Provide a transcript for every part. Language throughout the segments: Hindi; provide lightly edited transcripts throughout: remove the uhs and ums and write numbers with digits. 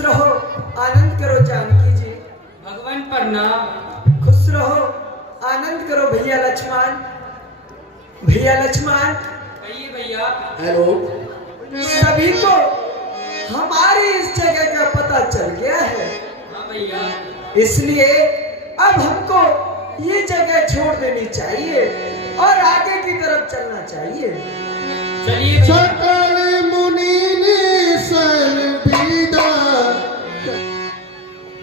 रहो, आनंद करो जानकी जी। भगवान प्रणाम। खुश रहो, आनंद करो भैया लक्ष्मण। भैया लक्ष्मण। कहिए भैया। हेलो। सभी को हमारी इस जगह का पता चल गया है। हाँ भैया। इसलिए अब हमको ये जगह छोड़ देनी चाहिए और आगे की तरफ चलना चाहिए। चलिए सकल मुनि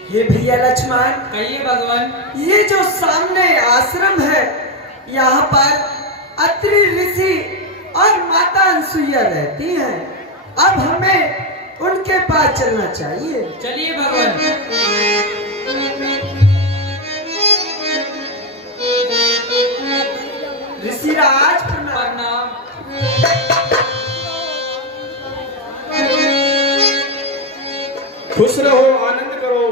हे भैया लक्ष्मण। कहिए भगवान। ये जो सामने आश्रम है, यहाँ पर अत्रि ऋषि और माता अनसुईया रहती हैं। अब हमें उनके पास चलना चाहिए। चलिए भगवान। ऋषिराज प्रणाम। खुश रहो, आनंद करो।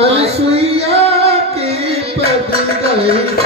अनसुईया के पद गई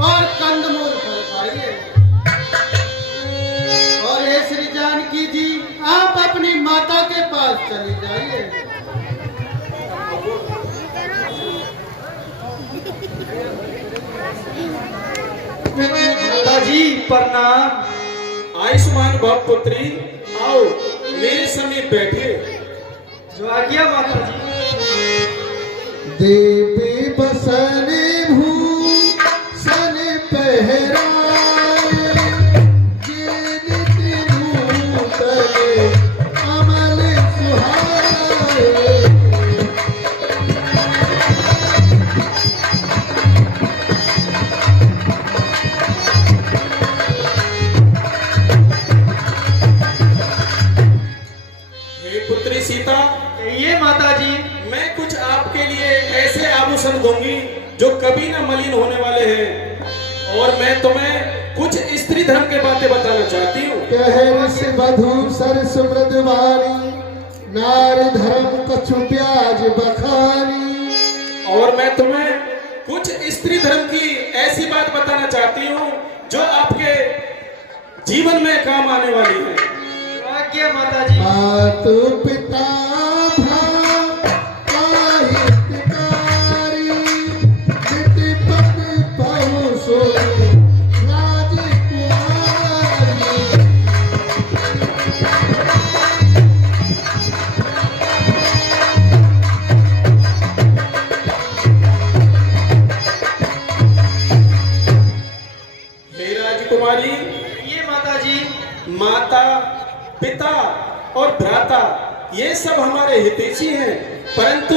और कंदमूल फल खाइए। और हे श्री जानकी जी, आप अपनी माता के पास चली जाइए। माता जी प्रणाम। आयुष्मान भव पुत्री, आओ मेरे समीप बैठे। जो आ गया माता जी। देवी बसने भूषण पहराए, जिन नूतन अमल सुहाए। हे पुत्री सीता। ये माता जी। मैं कुछ आपके लिए ऐसे आभूषण दूंगी जो कभी न मलिन होने वाले हैं। और मैं तुम्हें कुछ स्त्री धर्म के बातें बताना चाहती हूँ। कहर वधु सरस मृदवारी, नारी धर्म कछु ब्याज बखानी। और मैं तुम्हें कुछ स्त्री धर्म की ऐसी बात बताना चाहती हूँ जो आपके जीवन में काम आने वाली है। क्या माता जी। मातु पिता कुमारी। ये माता जी। माता, पिता और भ्राता ये सब हमारे हितैषी हैं, परंतु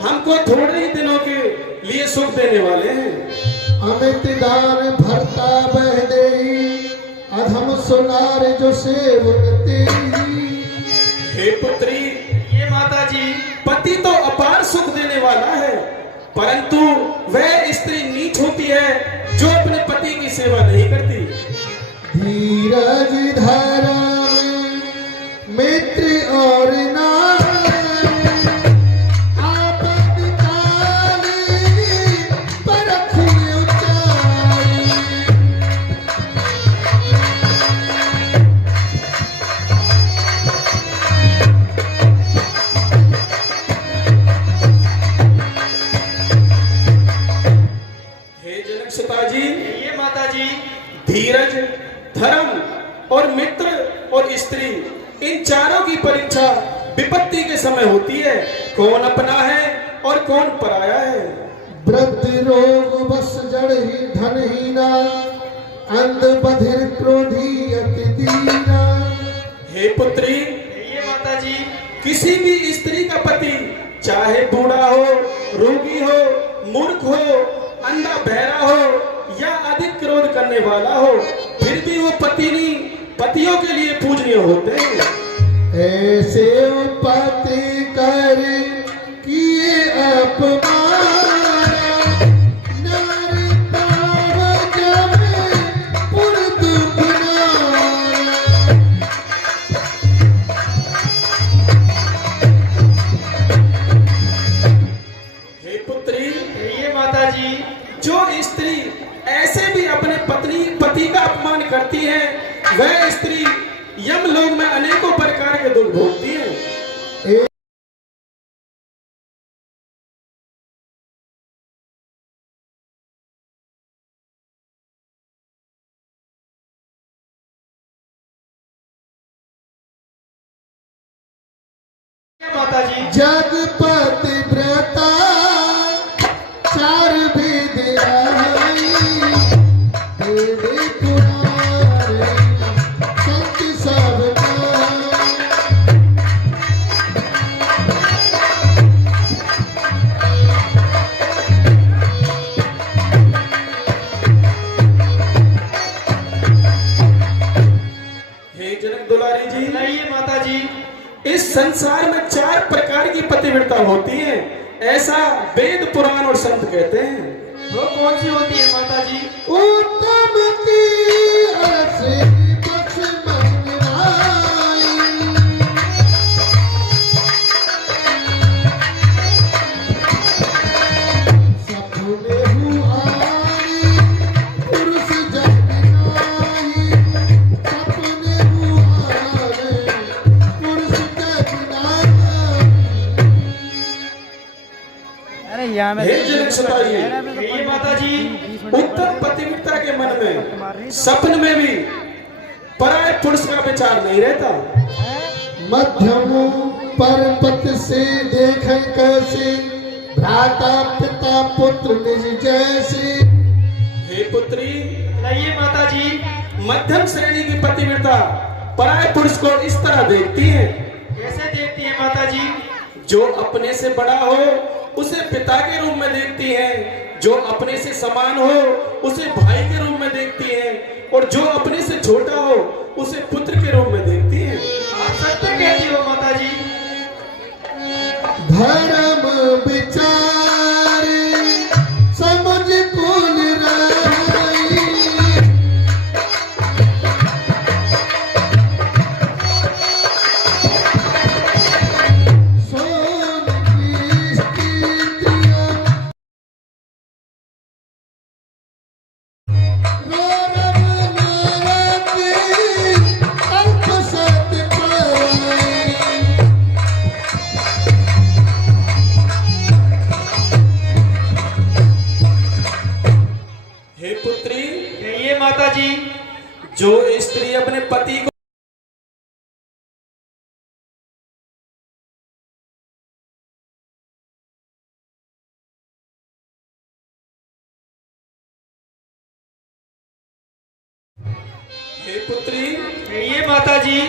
हमको थोड़े ही दिनों के लिए सुख देने वाले हैं। अमित दान भरता बह देई, अधम सुनार जो सेवक तेरी। हे पुत्री। ये माता जी। पति तो अपार सुख देने वाला है, परंतु वह स्त्री नीच होती है जो अपने पति की सेवा नहीं करती। धीरज धर्म मित्र और धीरज, धर्म और मित्र और स्त्री, इन चारों की परीक्षा विपत्ति के समय होती है। कौन अपना है और कौन पराया है। वृद्ध रोग बस जड़ ही धनहीना, अंध बधिर क्रोधी अति दीना। हे पुत्री, ये माता जी, किसी भी स्त्री का पति चाहे बूढ़ा हो, रोगी हो, मूर्ख हो, अंधा बहरा हो या अधिक क्रोध करने वाला हो, फिर भी वो पतियों के लिए पूजनीय होते हैं। ऐसे पति कर किए अपमान, नारी पाव जब पुर दुखना। हे पुत्री, ये माता जी, जो स्त्री ऐसे भी अपने पति का अपमान करती है, वह स्त्री यमलोक में अनेकों प्रकार के दुख भोगती है। माता जी, जगपति व्रता चार विधि रहाई, देवी पुराण संत सब गाई। हे जनक दुलारी जी, ये माता जी, इस संसार में 4 प्रकार की पतिव्रता होती है, ऐसा वेद पुराण और संत कहते हैं। वो कौन सी होती है माता जी? उत्तम की ऐसी बस मन आई, सपने हुआरी पुरुष जग नाई, सपने हुआरे पुरुष जग नाई। हे जनक सताई, ये माता जी, उत्तम पतिव्रता के मन में सपन में भी पराय पुरुष का विचार नहीं रहता। मध्यम पर पत से देखे कैसे, भ्राता पिता पुत्र निज जैसे। हे पुत्री, ये माता जी, मध्यम श्रेणी की पतिव्रता पराय पुरुष को इस तरह देखती है। कैसे देखती है माता जी? जो अपने से बड़ा हो उसे पिता के रूप में देखती है, जो अपने से समान हो उसे भाई के रूप में देखती है, और जो अपने से छोटा हो उसे पुत्र के रूप में देखती है। आप सत्य कहती हो माता जी। धर्म विचार समझ कुल राई, सोन की स्त्रियां गौरव नारकी अल्प सत पाई। हे पुत्री, ये माता जी, जो स्त्री अपने पति को हे पुत्री, ये माता जी,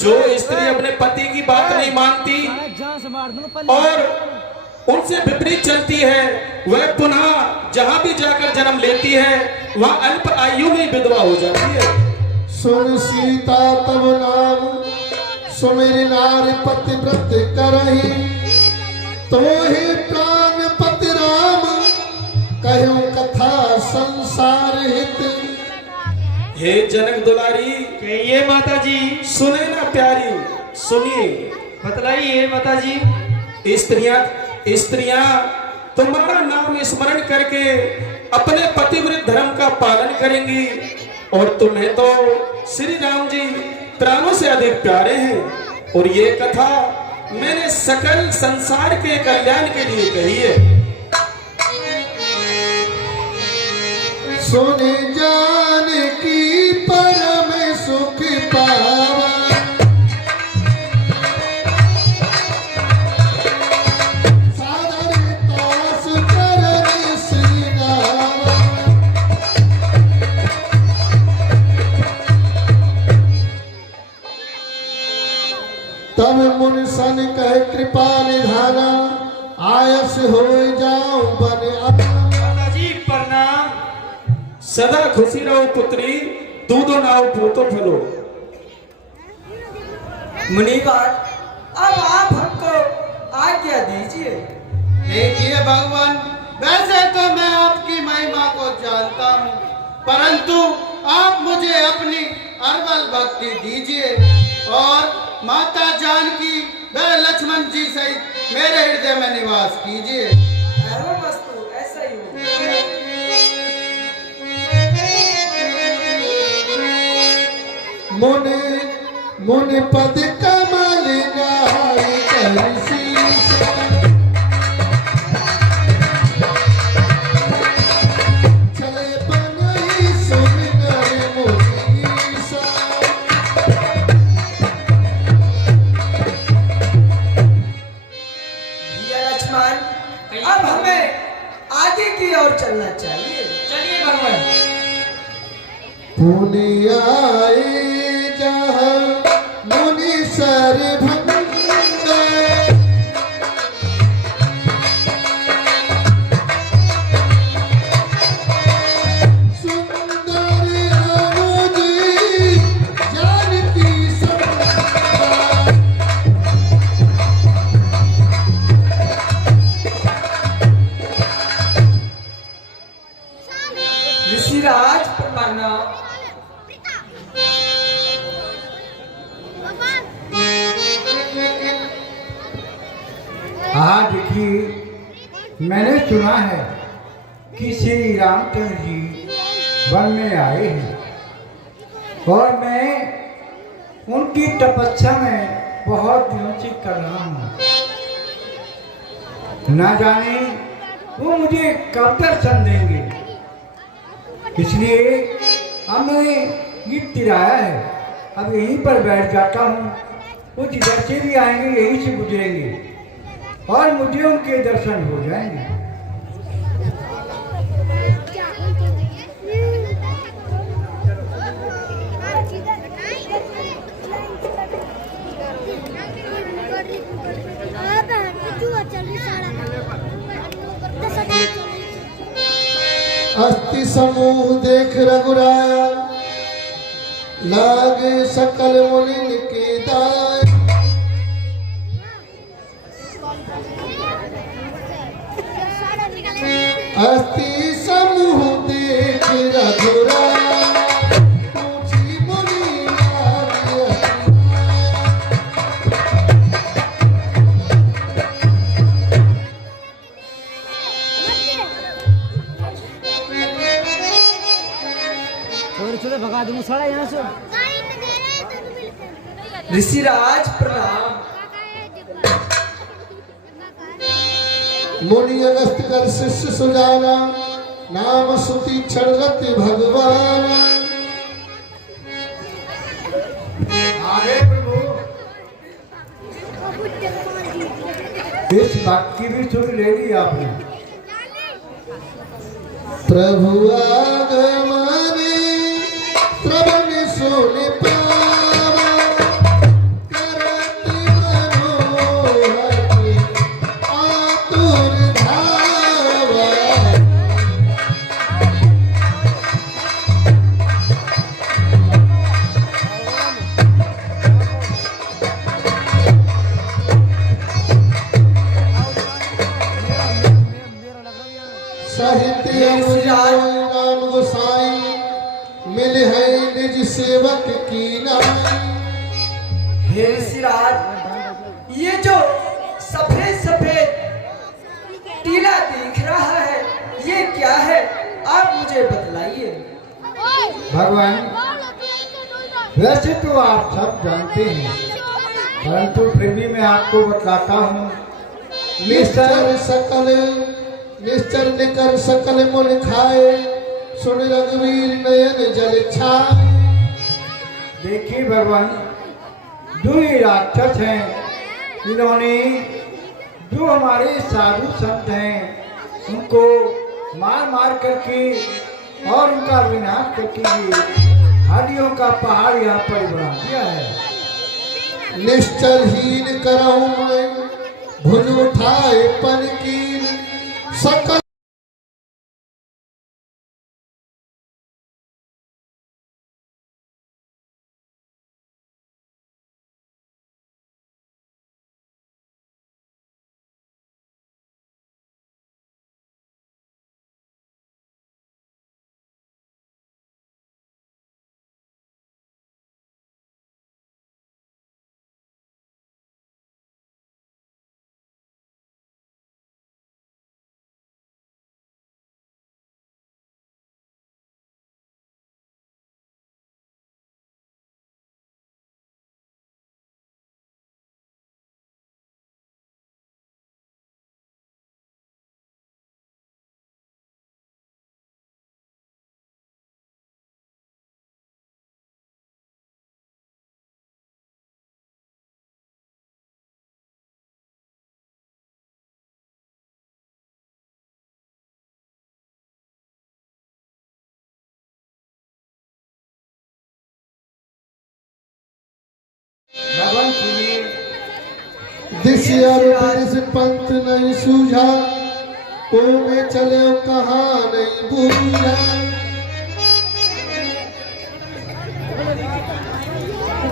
जो स्त्री अपने पति की बात नहीं मानती और उनसे विपरीत चलती है, वह पुनः जहां भी जाकर जन्म लेती है वहां अल्प आयु में विधवा हो जाती है। सुन सीता तब नाम, सुमेर नारी पतिव्रत करही, तो ही प्राण पति राम, कहूं कथा संसार हित। हे जनक दुलारी, ये माता जी, सुने ना प्यारी, सुनिए। बतलाइए माता जी। स्त्रियां तुम्हारा नाम स्मरण करके अपने पतिव्रत धर्म का पालन करेंगी, और तुम्हें तो श्री राम जी प्राणों से अधिक प्यारे हैं, और ये कथा मैंने सकल संसार के कल्याण के लिए कही है। सुन जान की परम सुख पावा, सादर तास चरण सिनावा। तब मुनि सन कह कृपा निधाना, आयस हो जाऊं बन माता जी प्रणाम। सदा खुशी रहो पुत्री, दूधो नाओ पोतो फलो। मुनिवर, अब आप हमको आज्ञा दीजिए। देखिए भगवान, वैसे तो मैं आपकी महिमा को जानता हूँ, परंतु आप मुझे अपनी अरबल भक्ति दीजिए और माता जानकी व लक्ष्मण जी सहित मेरे हृदय में निवास कीजिए। एवं वस्तु ऐसा ही हो। मुनि मुनि पद कमल नाई कर शीस, चले बनई सुन नर मुनीसा। भैया लक्ष्मण, अब हमें आगे की ओर चलना चाहिए। चलिए भगवान। पुनि आए जहाँ मुनि सर भंगा, सुंदर अनुजी जानकी संगा। ऋषिराज प्रणाम। हाँ देखिए, मैंने सुना है कि श्री रामचंद्र जी वन में आए हैं और मैं उनकी तपस्या में बहुत दिनों से कर रहा हूँ। ना जाने वो मुझे कब दर्शन देंगे, इसलिए हमने ये तिराया है। अब यहीं पर बैठ जाता हूँ, वो जिधर से भी आएंगे यहीं से गुजरेंगे और मुझे उनके दर्शन हो जाएंगे। अस्थि समूह देख रघुराया, लागे सकल मुनि के दाय। अस्थि समूह देख रघुराया, पूछी मुनि नारी चले भगा दूंगा साला यहाँ से। ऋषिराज प्रणाम। मुनि अगस्त कर शिष्य सुजाना, नाम सुति क्षणरति भगवान। आगे प्रभु, इस भक्त की भी सुन ले ली आपने। प्रभु आगमने श्रवण सुन पावा, करति मनोहर आतुर धावा। साहित्य राम गोसाई, मिल है निज सेवक की नाई। हे ऋषिराज, ये जो सफेद सफेद टीला दिख रहा है, ये क्या है? आप मुझे बतलाइए। भगवान, वैसे तो आप सब जानते हैं, परंतु फिर भी मैं आपको बताता हूँ। निश्चर निकर सकल मुन खाए, सुन रघुवीर नयन जल छाए। देखिए भगवान, जो ये राक्षस हैं, इन्होंने जो हमारे साधु संत हैं उनको मार मार करके और उनका विनाश करके हड्डियों का पहाड़ यहाँ पर बना दिया है। निश्चलहीन करऊं मैं भुज उठाए पन कीन सकल भगवान सुनिए। दिस और दिस पंथ नहीं सूझा ओ में चले कहाँ नहीं बूझा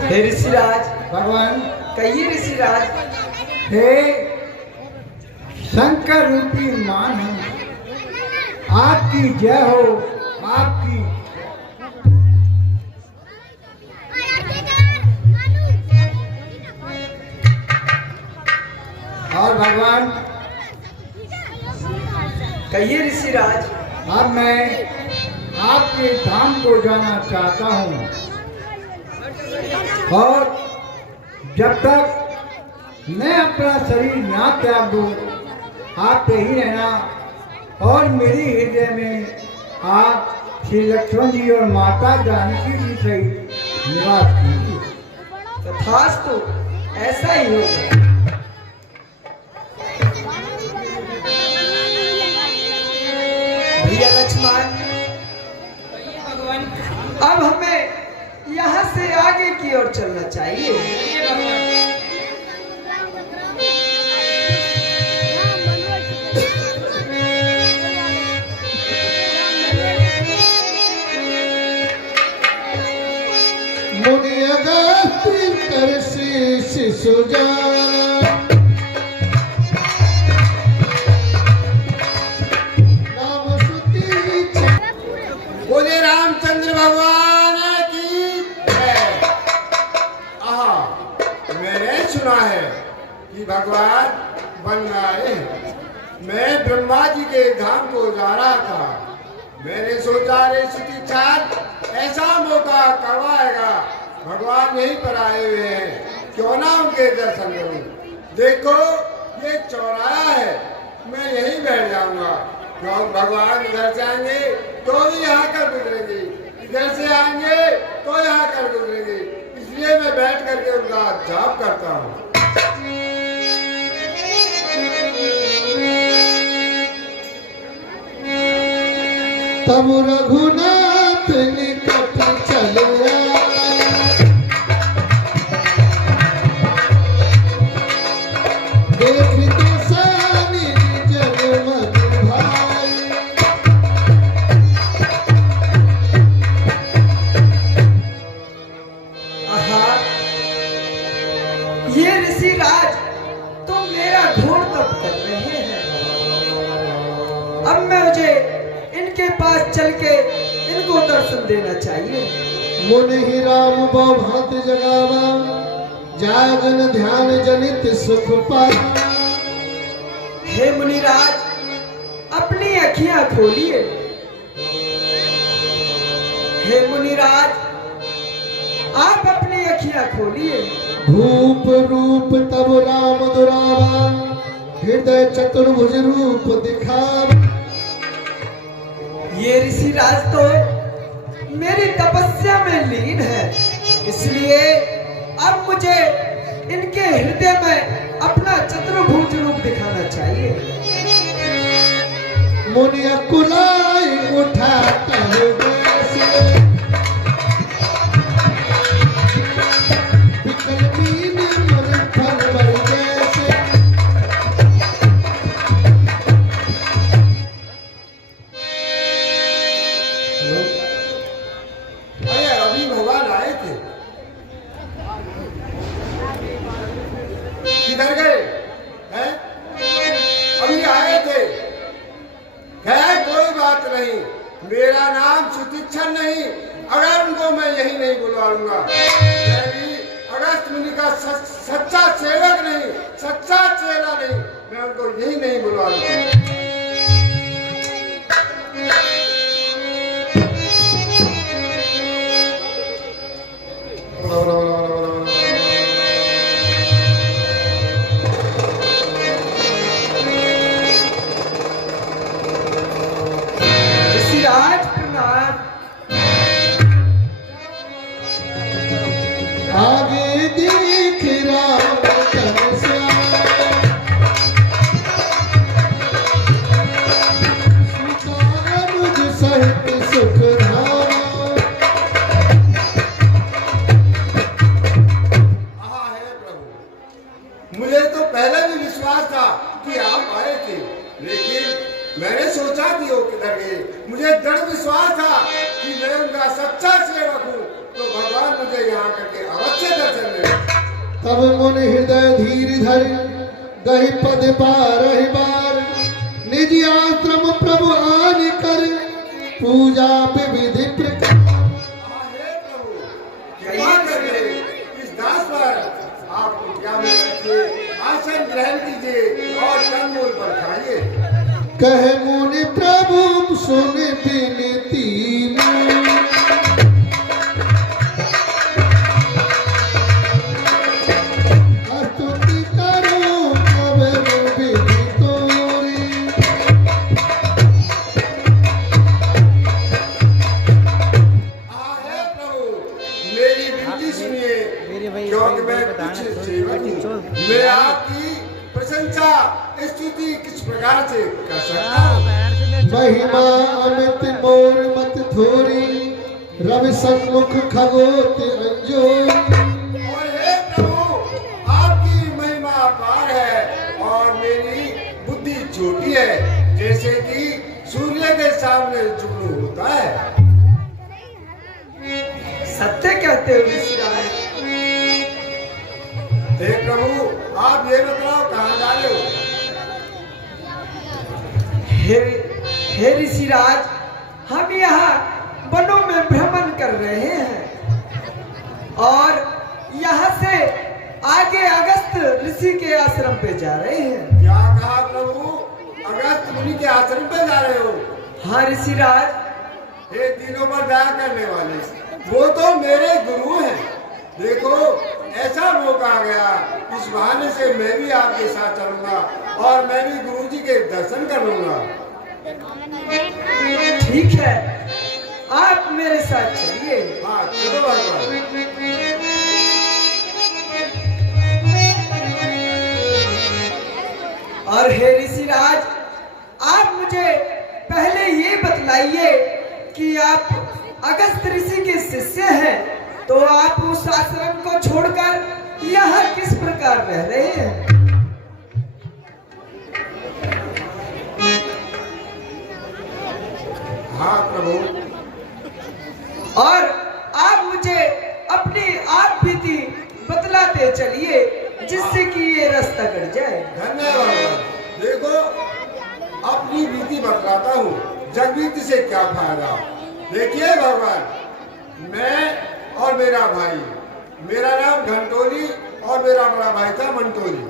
हे ऋषिराज, भगवान कहिए ऋषिराज। हे शंकर रूपी मान हम, आपकी जय हो। आपकी और भगवान कहिए ऋषिराज। अब मैं आपके धाम को जाना चाहता हूँ और जब तक मैं अपना शरीर ना त्याग दूँ आप यही रहना और मेरी हृदय में आप श्री लक्ष्मण जी और माता जानकी जी सहित निवास कीजिए। तथास्तु, ऐसा ही होगा। भैया लक्ष्मण, अब हमें यहाँ से आगे की ओर चलना चाहिए। मुनि अगस्त्य कर शीश सुजाना नाम सुती बोले रामचंद्र भगवान की जय। आहा, मैंने सुना है कि भगवान बन आए हैं। मैं ब्रह्मा जी के धाम को जा रहा था। मैंने सोचा रे सुती चाँद ऐसा मौका कब आएगा, भगवान यहीं पर आए हुए हैं, क्यों ना उनके दर्शन करूं। देखो ये चौराहा है, मैं यहीं बैठ जाऊंगा। क्यों भगवान इधर से आएंगे तो भी यहाँ कर गुजरेंगे, इधर से आएंगे तो यहाँ कर गुजरेंगे, इसलिए मैं बैठ करके उनका जाप करता हूँ। तब रघुनाथ निकट चले देखते सानी जन मन भाई। आहा, ये ऋषिराज तो मेरा घोर तप कर रहे हैं। अब मैं मुझे इनके पास चल के इनको दर्शन देना चाहिए। मुनि ही राम बहुत जगावा जागन ध्यान जनित सुख पाया। हे मुनिराज, अपनी अखियां खोलिए। हे मुनिराज, आप अपनी अखियां खोलिए। भूप रूप तब राम दुरावा हृदय चतुर्भुज रूप दिखावा। ये ऋषिराज तो मेरी तपस्या में लीन है, इसलिए अब मुझे इनके हृदय में अपना चतुर्भुज रूप दिखाना चाहिए। मुनि कुलाई उठाता है विकल मीन किधर गए हैं? अभी आए थे। खैर कोई बात नहीं, मेरा नाम सुतीक्षण नहीं, अगर उनको मैं यही नहीं बुलवा लूंगा। मैं भी अगस्त मुनि का सच्चा सेवक नहीं, सच्चा चेला नहीं, मैं उनको यही नहीं बुलवा लूंगा। ऋषिराज प्रणाम। आगे देख राम तन श्याम, सुता मुझ सहित सुख धाम। हाँ है प्रभु, मुझे तो पहले भी विश्वास था कि आप आए थे, लेकिन मैंने सोचा कि वो किधर गए। मुझे दृढ़ विश्वास था कि मैं उनका सच्चा सेवक हूँ, तो भगवान मुझे यहाँ करके अवश्य दर्शन दें। तब मन हृदय धीर धर गहि पद बारह बार, निज आश्रम प्रभु आन कर पूजा विधि प्रकार। हाँ हे प्रभु, कृपा करिए इस दास पर। आप क्या में बैठिए, आसन ग्रहण कीजिए और कंदमूल पर खाइए। कह मुनि प्रभु सुन बिनती, स्तुति करो कब विधि तोरी। हाँ हे प्रभु, मेरी विनती सुनिए, क्योंकि मैं कुछ सेवक हूँ। मैं आपकी प्रशंसा स्तुति किस प्रकार से कर सकता हूँ? महिमा अमित मोर मत थोरी, रवि सन्मुख खगोत अंजोरी। और हे प्रभु, आपकी महिमा अपार है और मेरी बुद्धि छोटी है, जैसे कि सूर्य के सामने जुगनू होता है। सत्य कहते हो ऋषिराज। हे प्रभु, आप ये बताओ कहाँ जा रहे हो? हे ऋषिराज, हम यहाँ वनों में भ्रमण कर रहे हैं और यहाँ से आगे अगस्त ऋषि के आश्रम पे जा रहे हैं। क्या कहा प्रभु? अगस्त मुनि के आश्रम पे जा रहे हो? हाँ ऋषिराज। हे दिनों पर दया करने वाले, वो तो मेरे गुरु हैं। देखो, ऐसा मौका आ गया, इस बहाने से मैं भी आपके साथ चलूंगा और मैं भी गुरुजी के दर्शन कर लूंगा। ठीक है, आप मेरे साथ चलिए। हाँ चलो भगवान। और हे ऋषिराज, आप मुझे पहले ये बतलाइए कि आप अगस्त ऋषि के शिष्य हैं, तो आप उस आश्रम को छोड़कर यहाँ किस प्रकार रह रहे हैं? हाँ प्रभु। और आप मुझे अपनी आप बीती बतलाते चलिए, जिससे कि ये रास्ता कट जाए। धन्यवाद। देखो, अपनी बीती बतलाता हूँ, जगबीती से क्या फायदा। देखिए भगवान, मैं और मेरा भाई, मेरा नाम घंटोली और मेरा बड़ा भाई था मंटोली,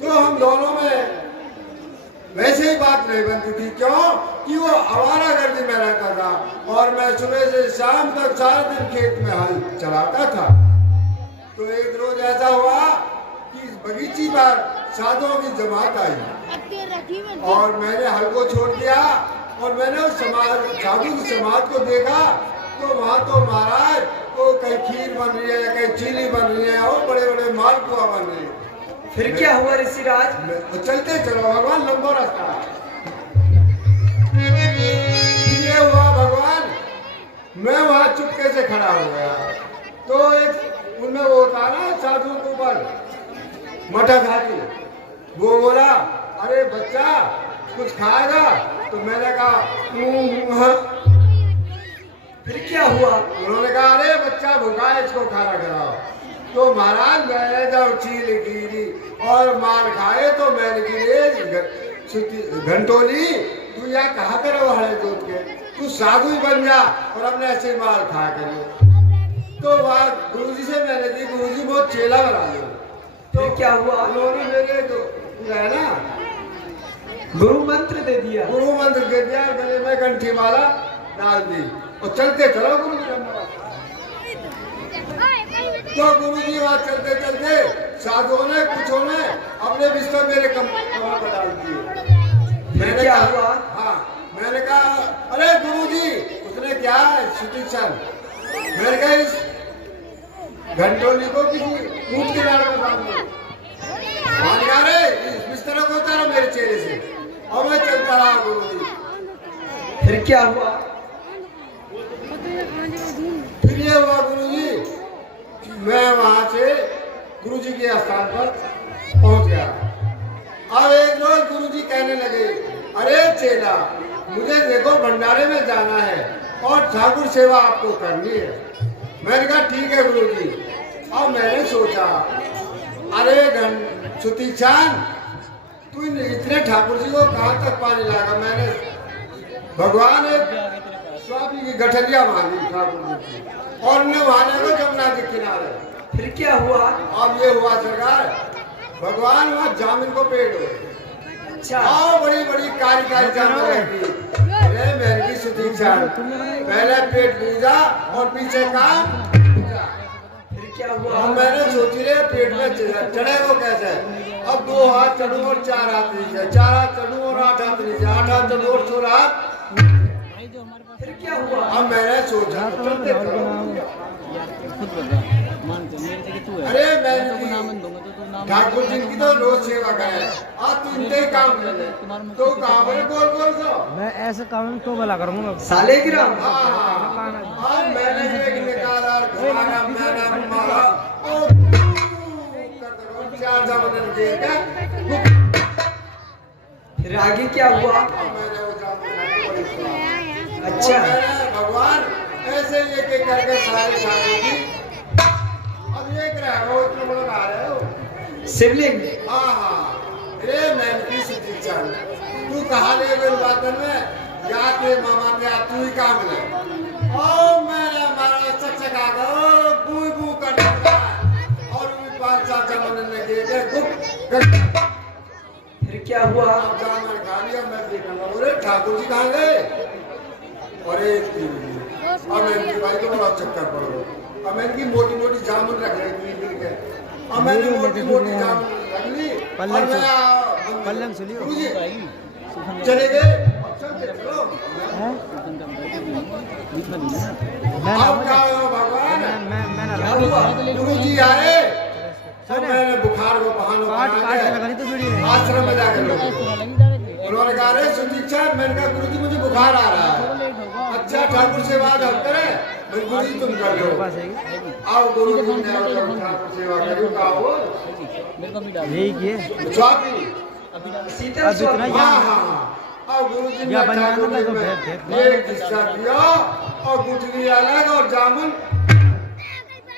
तो हम दोनों में वैसे ही बात नहीं बनती थी। क्यों? कि वो आवारागर्दी में रहता था और मैं सुबह से शाम तक सारा दिन खेत में हल चलाता था। तो एक रोज ऐसा हुआ कि बगीची पर साधुओं की जमात आई और मैंने हल को छोड़ दिया और मैंने उस साधु की समाज को देखा, तो वहाँ तो महाराज तो कहीं खीर बन रही है, कहीं चीनी बन रही है और बड़े बड़े मालपुआ बन रहे हैं। फिर क्या हुआ ऋषिराज? तो चलते चलो भगवान, लंबा रास्ता। ये हुआ भगवान, मैं वहाँ चुपके से खड़ा हो गया, तो एक उनमें वो था ना साधु के ऊपर मटक हाथी, वो बोला, अरे बच्चा कुछ खाएगा? तो मैंने कहा हाँ। फिर क्या हुआ? उन्होंने कहा, अरे बच्चा भूखा है, इसको खाना खिलाओ। तो महाराज मैंने जब चील गिरी और मार खाए तो मैंने गिरे घंटोली तू यहाँ कहाँ पे रहो हरे दूध के, तू साधु ही बन जा और अपने ऐसे मार खा करियो। तो वहाँ गुरुजी से मैंने दी, गुरुजी बहुत चेला बना लो। तो क्या हुआ? उन्होंने मेरे तो है ना गुरु मंत्र दे दिया। गुरु मंत्र दे दिया, गले में कंठी माला डाल दी और चलते चलो गुरु जी। तो गुरु जी वहाँ चलते चलते साधुओं ने कुछों ने अपने बिस्तर मेरे कमर पर डाल दिए। मैंने क्या कहा हुआ? हाँ, मैंने कहा अरे गुरु जी उसने क्या सुतीक्षण, मैंने कहा इस घंटोली को किसी ऊँट के लाड़ में बांध दो। मान कहा रे इस बिस्तर को उतारो मेरे चेहरे से, और मैं चलता रहा गुरु जी। फिर क्या हुआ? फिर ये हुआ गुरु जी, मैं वहां से गुरु जी के स्थान पर पहुंच गया। अब एक रोज गुरु जी कहने लगे अरे चेला मुझे देखो भंडारे में जाना है और ठाकुर सेवा आपको करनी है। मैंने कहा ठीक है गुरु जी। अब मैंने सोचा अरे सुतीक्षण तू इतने ठाकुर जी को कहाँ तक पानी लाएगा। मैंने भगवान एक स्वामी की गठरिया मांगी ठाकुर जी की और उन्हें वहां को जमुना के किनारे। फिर क्या हुआ? अब ये हुआ सरकार भगवान वहाँ जामिन को पेड़ हो। अच्छा। और बड़ी बड़ी कारी जामुन रहती। अरे मेरी की सुतीक्षण पहले पेट पूजा और पीछे का पूजा। फिर क्या हुआ? अब मैंने सोची रे पेट में चढ़े को कैसे, अब 2 हाथ चढ़ू और 4 हाथ नीचे, 4 हाथ चढ़ू और 8 हाथ नीचे, 8 हाथ चढ़ू और 16 हाथ। फिर क्या हुआ? अब मैंने सोचा चलते चलो। अरे मैं ठाकुर जी की तो रोज सेवा करे, आज तू इनके काम ले ले तो काम है गोल गोल सो। मैं ऐसे काम तो भला करूंगा। सालेग्राम। हाँ मैंने एक निकाला घुमाना मैंने मारा ओ कर 4 जामुन दे के। फिर आगे क्या हुआ? मैंने वो जामुन अच्छा। भगवान ऐसे एक एक करके सारे ठाकुर जी अब एक रहा वो इतना बड़ा आ रहे हो शिवलिंग। हाँ अरे मैं की सुतीक्षण तू कहा ले गए बातन में या के मामा के तू ही काम ले ओ मेरा मारा चकचका गो बू बू कर और भी 5-7 जामुन लगे थे गुप। फिर क्या हुआ? अब जामुन खा लिया मैं देखूंगा अरे ठाकुर जी कहाँ गए। अरे अब इनकी भाई तो बड़ा चक्कर पड़ गया। अब इनकी मोटी मोटी जामुन रख रही थी। अब मैंने मोटी मोटी जामुन रख ली और मैं पल्लम सुनियो गुरुजी चले गए। अब चलते चलो। अब क्या हुआ भगवान? क्या हुआ? गुरुजी आए सब मैंने बुखार को बहाना बना के आश्रम में जाकर उन्होंने कहा अरे सुतीक्षण, मैंने कहा गुरुजी मुझे बुखार आ रहा है। अच्छा ठाकुर से बात हम करें, गुरुजी तुम कर लो। आओ गुरुजी ने ठाकुर सेवा करो का वो यही किए स्वामी शीतल स्वामी। हाँ और गुरुजी ने ठाकुर जी में एक हिस्सा दिया और गुठली अलग और जामुन।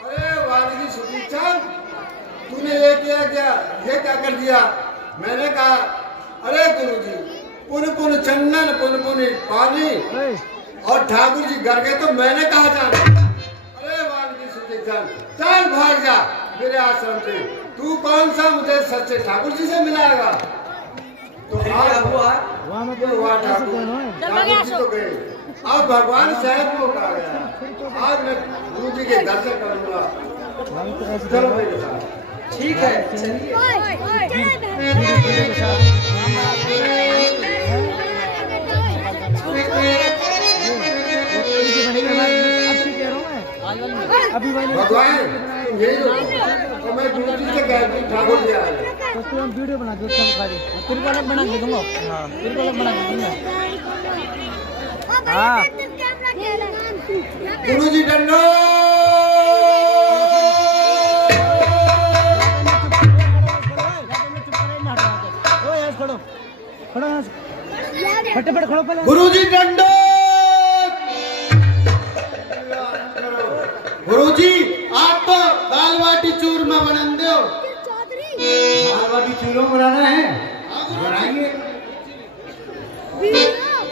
अरे वाली सुतीक्षण तूने ये किया क्या, ये क्या कर दिया। मैंने कहा अरे गुरुजी पुन चंदन पुन पानी और ठाकुर जी घर गए तो मैंने कहा जाना। अरे वाल्मीकि सुतीक्षण चल भाग जा मेरे आश्रम से, तू कौन सा मुझे सच्चे ठाकुर जी से मिलाएगा। तो क्या हुआ? हुआ ठाकुर जी तो गए। अब भगवान शहर को कहा गया आज मैं गुरु जी के दर्शन करूंगा। चलो मेरे साथ। ठीक है चलिए। अभी भगवान तुम यही हो तो मैं गुरु जी से कह दूं ठाकुर जी आए तो तू हम वीडियो बना दो सब खा दे तेरे को अलग बना के दूंगा। हाँ तेरे को अलग बना के दूंगा। हाँ गुरु जी डंडो फटाफट खड़ो पहले। गुरुजी डंडो। गुरुजी आप तो दाल बाटी बना दो। दाल बाटी चूल्हों में बनाना है, बनाइए।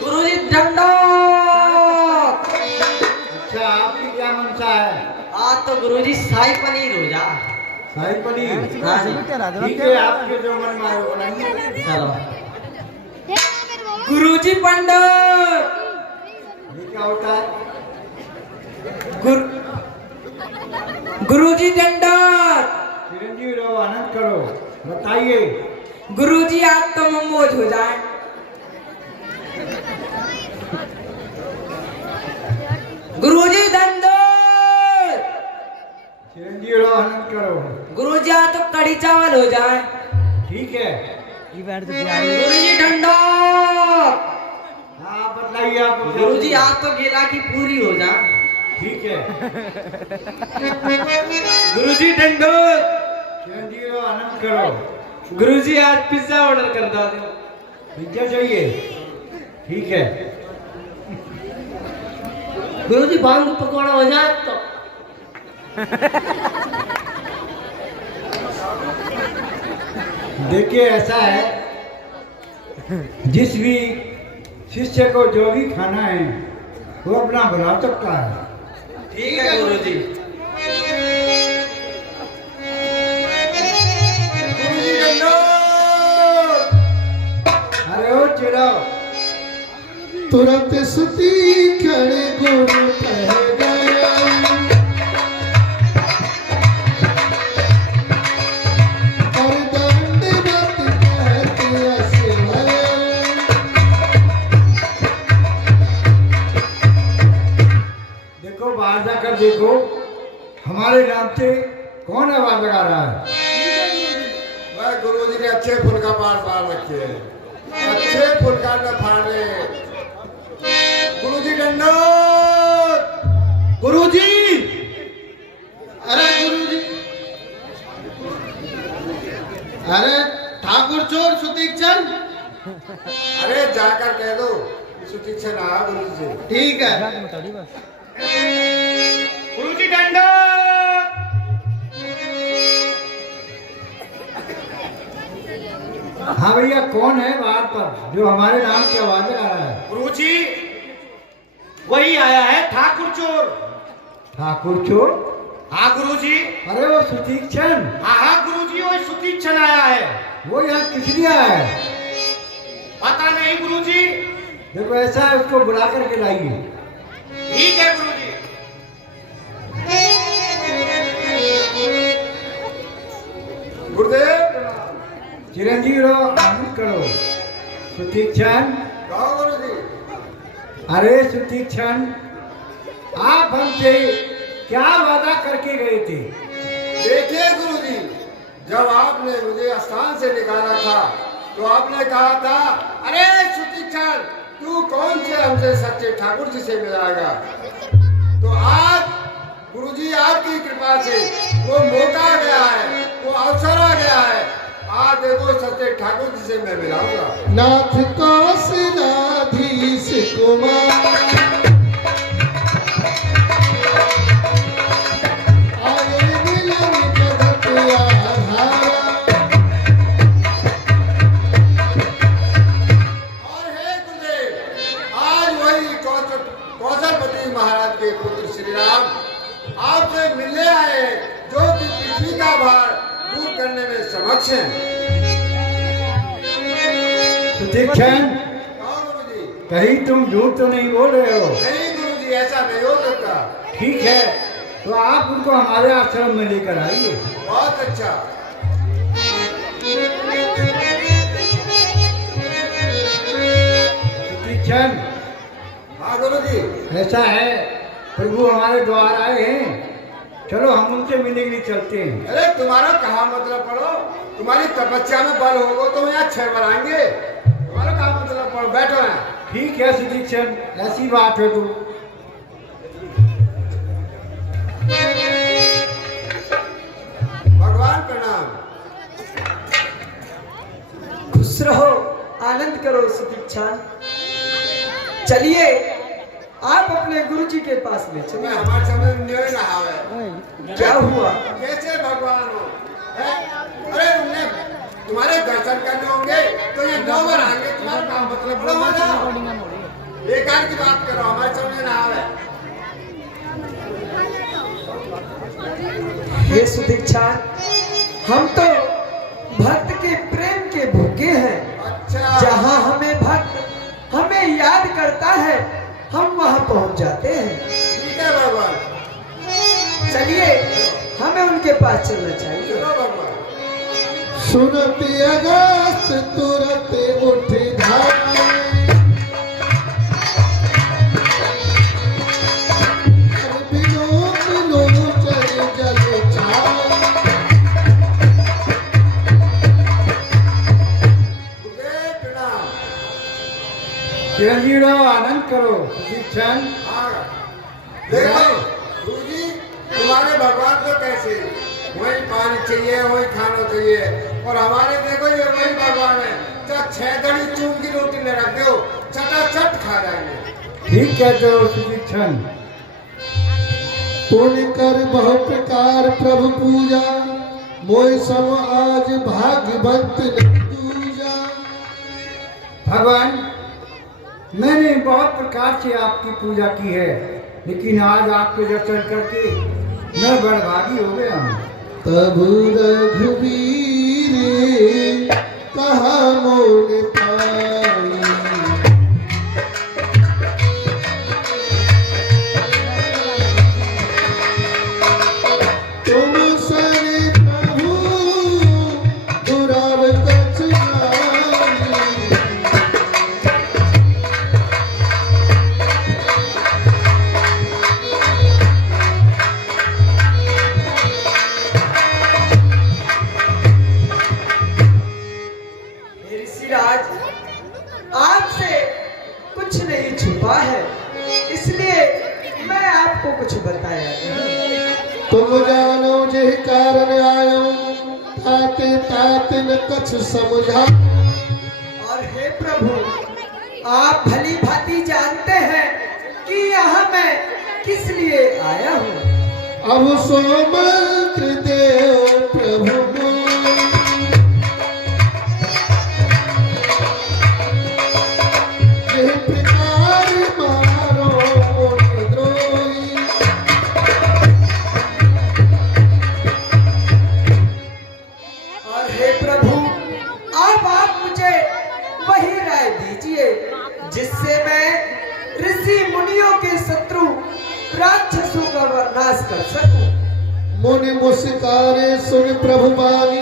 गुरुजी दंडो। अच्छा, आपकी क्या मंशा है? आज तो गुरुजी शाही पनीर हो जा। शाही पनीर? हाँ जी। ठीक है, आपके जो मन में आए वो बनाइए। चलो। गुरुजी पंडित। ये क्या होता है? गुरुजी दंडोत। चिरंजीवी रहो, आनंद करो, बताइए। गुरुजी आज तो मोमोज हो जाए। गुरुजी दंडोत। चिरंजीवी रहो, आनंद करो। गुरुजी आज तो कढ़ी चावल हो जाए। ठीक है। गुरुजी दंडोत। हाँ, बताइए आप। गुरुजी आज तो गेला की पूरी हो जाए। ठीक है। गुरुजी दंडोत। चिरंजीवी रहो, आनंद करो। गुरुजी आज पिज्जा ऑर्डर कर दो। पिज्जा चाहिए? ठीक है। गुरुजी भांग पकौड़ा हो जाए तो। देखिए, ऐसा है, जिस भी शिष्य को जो भी खाना है वो अपना बना सकता है। ठीक है गुरुजी। गुरुजी दंडोत। अरे ओ चिड़ो, तुरंत सुती खड़े गुरु कह गया, और दंडवत कहते ऐसे है। देखो, बाहर जाकर देखो, हमारे नाम से कौन आवाज लगा रहा है? वह गुरुजी ने अच्छे फुल का पार पार रखे हैं, अच्छे फुल का न फाड़े। गुरुजी दंडोत। गुरुजी, अरे गुरुजी, अरे ठाकुर चोर सुतीक्षण। अरे जाकर कह दो सुतीक्षण आया गुरुजी से। ठीक है। गुरुजी दंडोत। हाँ भैया, कौन है बाहर पर जो हमारे नाम की आवाज लगा रहा है? गुरुजी वही आया है, ठाकुर चोर। ठाकुर चोर? हाँ गुरुजी। अरे वो सुतीक्षण, हाँ गुरुजी, वही सुतीक्षण आया है। वो यहाँ किस लिए आया है? पता नहीं गुरुजी। देखो, ऐसा है, उसको बुला करके लाइए। ठीक है गुरुजी। गुरुदेव चिरंजीवी रहो, आनंद करो। सुतीक्षण, कहो गुरुजी। अरे सुतीक्षण, आप हमसे क्या वादा करके गए थे? देखिए गुरुजी, जब आपने मुझे स्थान से निकाला था तो आपने कहा था, अरे सुतीक्षण, तू कौन से हमसे सच्चे ठाकुर जी से मिलाएगा। तो आज गुरुजी आपकी कृपा से वो मौका आ गया है, वो अवसर आ गया है। आज देखो सच्चे ठाकुर जी से मैं मिलाऊंगा। नाथ कौशलाधीश कुमार, आए मिलन जगत आधारा। और हे गुरुदेव, आज वही कौशलपति महाराज के पुत्र श्री राम आपसे मिलने आए हैं, जो कि पृथ्वी का भार दूर करने में समक्ष हैं। सुतीक्षण, कहो गुरुजी। कहीं तुम झूठ तो नहीं बोल रहे हो? नहीं गुरुजी, ऐसा नहीं हो सकता। ठीक है, तो आप उनको हमारे आश्रम में लेकर आइए। बहुत अच्छा। सुतीक्षण, हाँ गुरुजी। ऐसा है, प्रभु हमारे द्वार आए हैं, चलो हम उनसे मिलने के लिए चलते हैं। अरे तुम्हारा कहा मतलब पढ़ो, तुम्हारी तपस्या में बल होगा तो यहाँ 6 बार आएंगे। तुम्हारा कहा मतलब पढ़ो, बैठो यहाँ। ठीक है सुतीक्षण, ऐसी बात है तो। भगवान प्रणाम। खुश रहो, आनंद करो सुतीक्षण। चलिए, आप अपने गुरुजी के पास ले चलिए। हमारे समझ में नहीं रहा है। क्या हुआ? कैसे भगवान हो? तुम्हारे दर्शन करने होंगे तो ये 9 बार आएंगे, तुम्हारा काम मतलब पूरा हो जाए। बेकार की बात करो, हमारे समझ ना आवे। हे सुदीक्षा, हम तो भक्त के प्रेम के भूखे हैं। अच्छा, जहाँ हमें भक्त हमें याद करता है, हम वहाँ पहुँच जाते हैं। ठीक है भगवान, चलिए हमें उनके पास चलना चाहिए। चलो भगवान। सुनती अगस्त तुरंत उठ धारे, विनोद लोचन जल छाए। चिरंजीव रहो, आनंद करो। सुदीक्षण, देखो गुरुजी, तुम्हारे भगवान तो कैसे वही पानी चाहिए, वही खाना चाहिए, और हमारे देखो ये वही भगवान है, जब 6 दड़ी चून की रोटी ले रख दो, चटाचट खा जाएंगे। ठीक कहते हो सुदीक्षण। पुण्य कर बहु प्रकार प्रभु पूजा, मोय सम आज भाग्यवंत न दूजा। भगवान, मैंने बहुत प्रकार से आपकी पूजा की है, लेकिन आज आपके दर्शन करके मैं बड़भागी हो गया हूँ। तब रघुवीर कहा मोल पाई, तुम सरे प्रभु दुराव कछ नाई। हे ऋषिराज, आपसे कुछ नहीं छुपा है, इसलिए मैं आपको कुछ बताया नहीं। तुम जानो जे कारण आयो, ताते ताते न कछ समझा। और हे प्रभु, आप भली भांति जानते हैं कि यहाँ मैं किस लिए आया हूँ। अब सो मंत्र देव प्रभु मोय, जे प्रकार मारो मोहि द्रोही। और हे प्रभु, अब आप मुझे वही राय दीजिए जिससे मैं ऋषि मुनियों के शत्रु राक्षसों का नाश कर सकूं। मुनि मुस्कारे सुन प्रभु बानी,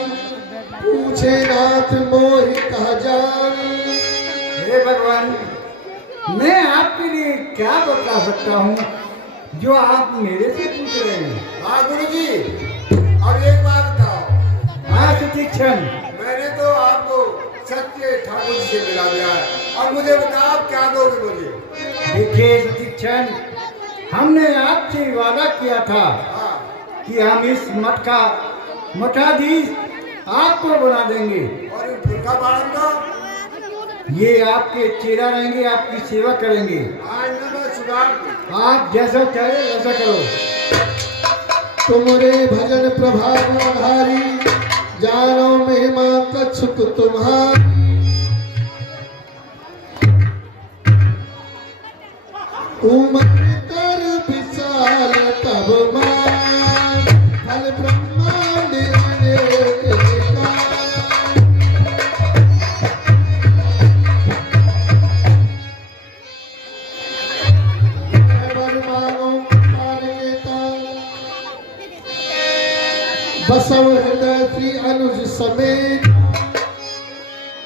पूछे नाथ मोहि कहा जानी। हे भगवान, मैं आपके लिए क्या बता सकता हूँ जो आप मेरे से पूछ रहे हैं। हाँ गुरुजी, अब एक बात बताओ। हाँ सुदीक्षण, मैंने तो आपको सत्य ठाकुर जी से मिला दिया है, अब मुझे बताओ आप क्या दोगे मुझे। देखिए सुदीक्षण, हमने आपसे वादा किया था हाँ, कि हम इस मठ का मठाधीश आपको बना देंगे। और इन फुलका बाड़न का ये आपके चेला रहेंगे, आपकी सेवा करेंगे। आज न मैं सुधार। आप जैसा चाहे वैसा करो। तुमरे भजन प्रभाव आधारी, जानो महिमा कछुक तुम्हारी। उमर कर विशाल तब मान, फल ब्रह्मांड अनेक विकार। वर मांगो पान के ताल, बसव हृदय श्री अनुज समेत।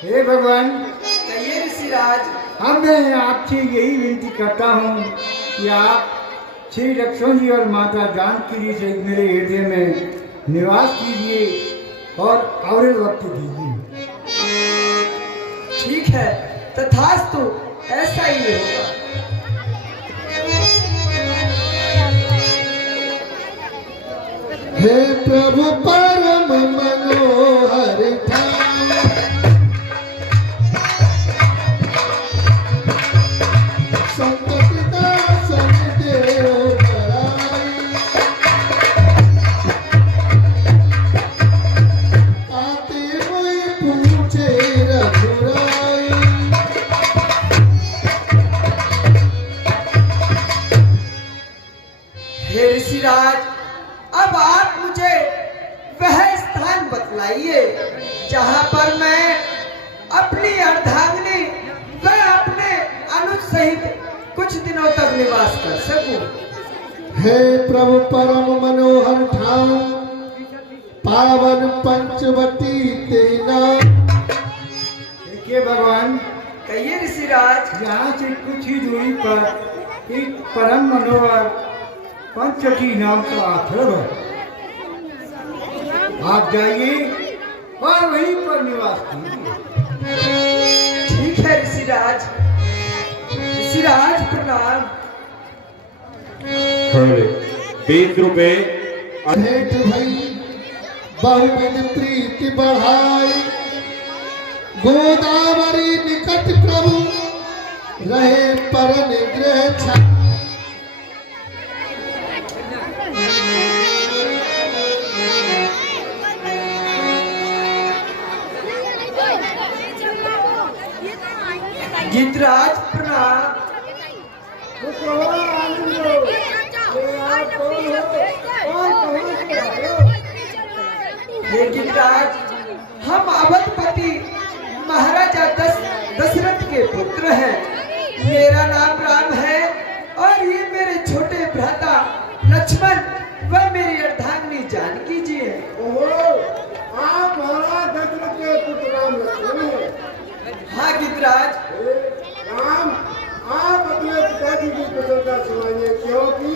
हे भगवान, कहिए ऋषिराज। अब मैं आपसे यही विनती करता हूँ कि आप श्री लक्ष्मण जी और माता जानकी जी से मेरे हृदय में निवास कीजिए और वक्त दीजिए। ठीक है, तथास्तु, ऐसा ही होगा। हे प्रभु परम मनोहर ठाकुर, संकट दासन देव बराई। आते हुए बतलाइए जहाँ पर मैं अपनी अर्धांगिनी व अपने अनुज सहित कुछ दिनों तक निवास कर सकूं। हे प्रभु परम मनोहर ठाम पावन पंचवटी तेना। देखिए भगवान, कहिए ऋषिराज। यहाँ से कुछ ही दूरी पर एक परम मनोहर पंचवटी नाम का आश्रम है। आप जाइए और वहीं पर निवास कीजिए। ठीक है ऋषिराज। ऋषिराज प्रणाम। 20 रुपए। भेंट भई बहुविध प्रीति बढ़ाई गोदावरी निकट प्रभु रहे पर निग्रह छाई। गिरिराज प्रणाम। हे गिरिराज, हम अवधपति महाराजा दशरथ के पुत्र हैं। मेरा नाम राम है और ये मेरे छोटे भ्राता लक्ष्मण व मेरी अर्धांगिनी जानकी जी है। आप महाराज दशरथ के पुत्र राम लक्ष्मण हैं। हाँ गिरिराज। राम, आप अपने पिताजी की कुशलता सुनाइए, क्योंकि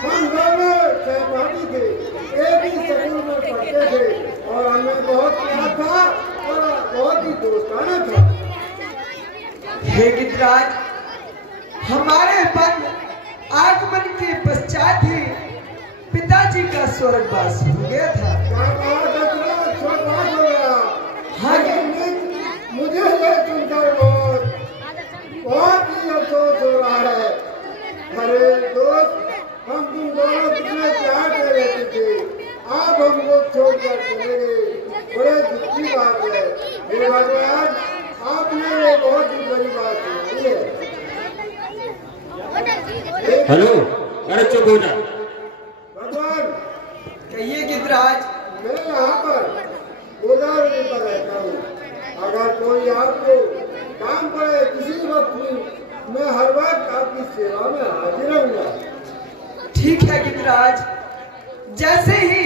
हम दोनों सहपाठी थे, एक ही स्कूल में पढ़ते थे और हमें बहुत प्यार था और बहुत ही दोस्ताना था। हे गिरिराज, हमारे वन आगमन के पश्चात ही पिताजी का स्वर्गवास हो गया था। स्वर्गवास हो गया। हाँ मुझे ये सुनकर बहुत ही अफसोस हो रहा है। अरे दोस्त, हम तुम दोनों कितने प्यार से रहते थे, आप हमको छोड़कर चले गए, बड़े दुख की बात है। मेरे भगवान, आपने ये बहुत ही बड़ी बात सुनाई है। हेलो, अरे चुप हो जा। भगवान, कहिए गिरिराज। मैं यहाँ पर गोदावरी पर रहता हूँ। अगर कोई आपको काम पड़े किसी वक्त भी, मैं हर वक्त आपकी सेवा में हाजिर रहूंगा। ठीक है गिरिराज, जैसे ही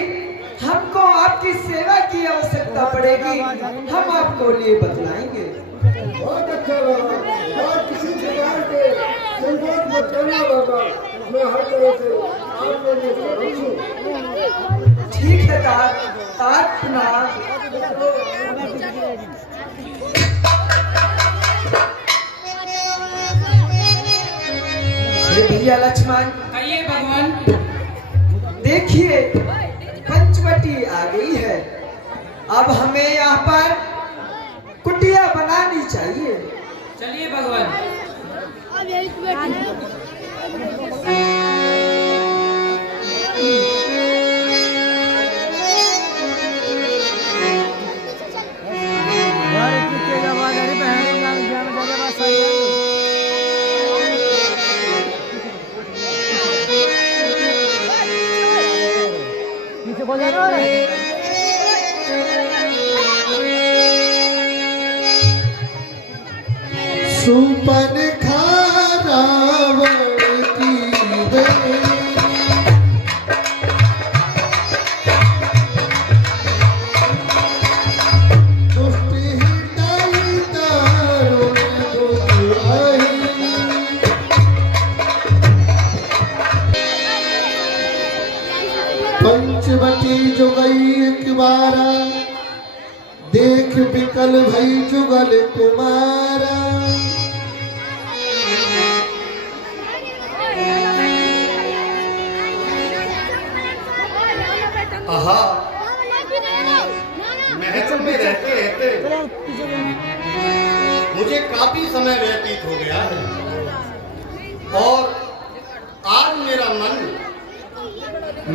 हमको आपकी सेवा की आवश्यकता पड़ेगी हम आपको लिए बतलाएंगे। बहुत अच्छा लगा और किसी प्रकार के संकोच मत करना बाबा, मैं हर तरह से आपके लिए सहमत हूँ। ठीक है तात प्रणाम। भैया लक्ष्मण, कहिए भगवान। देखिए पंचवटी आ गई है। अब हमें यहाँ पर कुटिया बनानी चाहिए। चलिए भगवान। सुपन रावण की दुष्टि हिताई दारुण दुहाई। पंचवटी जो गई एक बारा, देख बिकल भई जुगल कुमारा। आहा, महल में रहते रहते मुझे काफी समय व्यतीत हो गया है और आज मेरा मन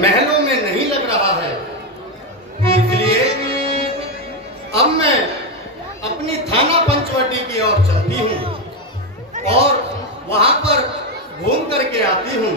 महलों में नहीं लग रहा है। इसलिए अब मैं अपनी थाना पंचवटी की ओर चलती हूँ और वहां पर घूम करके आती हूँ।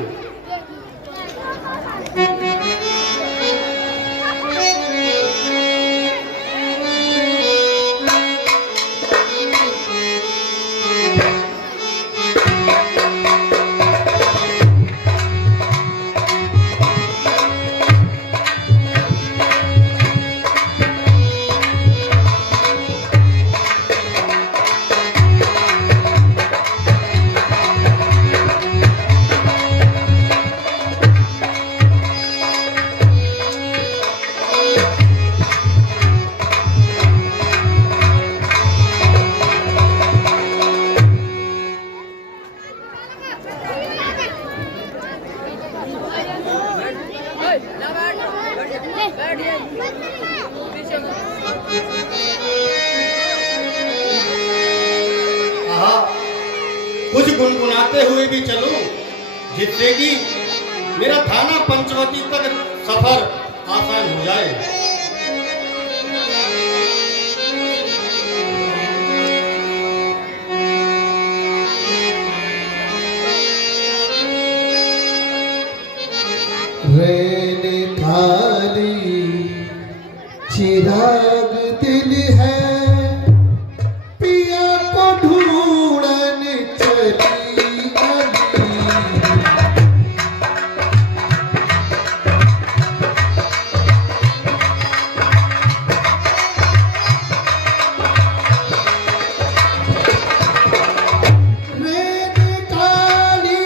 कुछ गुनगुनाते हुए भी चलूं, जिससे कि मेरा थाना पंचवटी तक सफर आसान हो जाए। रहने खाली चिराग दिल है, पिया को ढूंढन चली अली। रहने खाली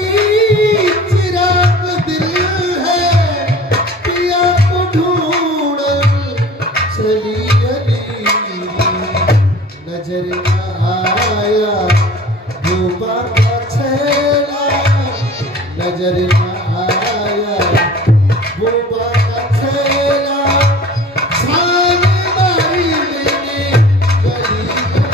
चिराग दिल है, पिया को ढूंढन चली अली। नजर न आया डूबा का छेला, नजर न आया डूबा का छेला। छान मारी मैंने गली गली।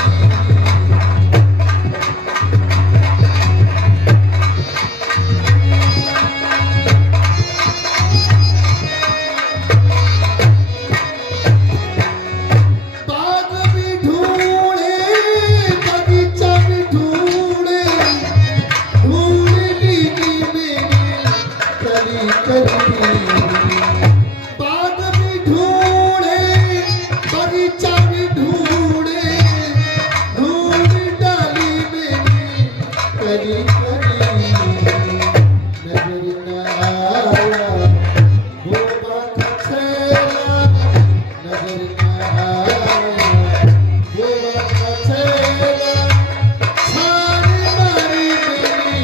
बाग भी ढूंढे, बगीचा भी ढूंढे, ढूंढ ली मैंने कली कली। बाग भी ढूंढे, बगीचा भी ढूंढे, ढूंढ डाली मैंने कली कली। नजर न आया डूबा का छेला, नजर न आया डूबा का छेला। छान मारी मेरी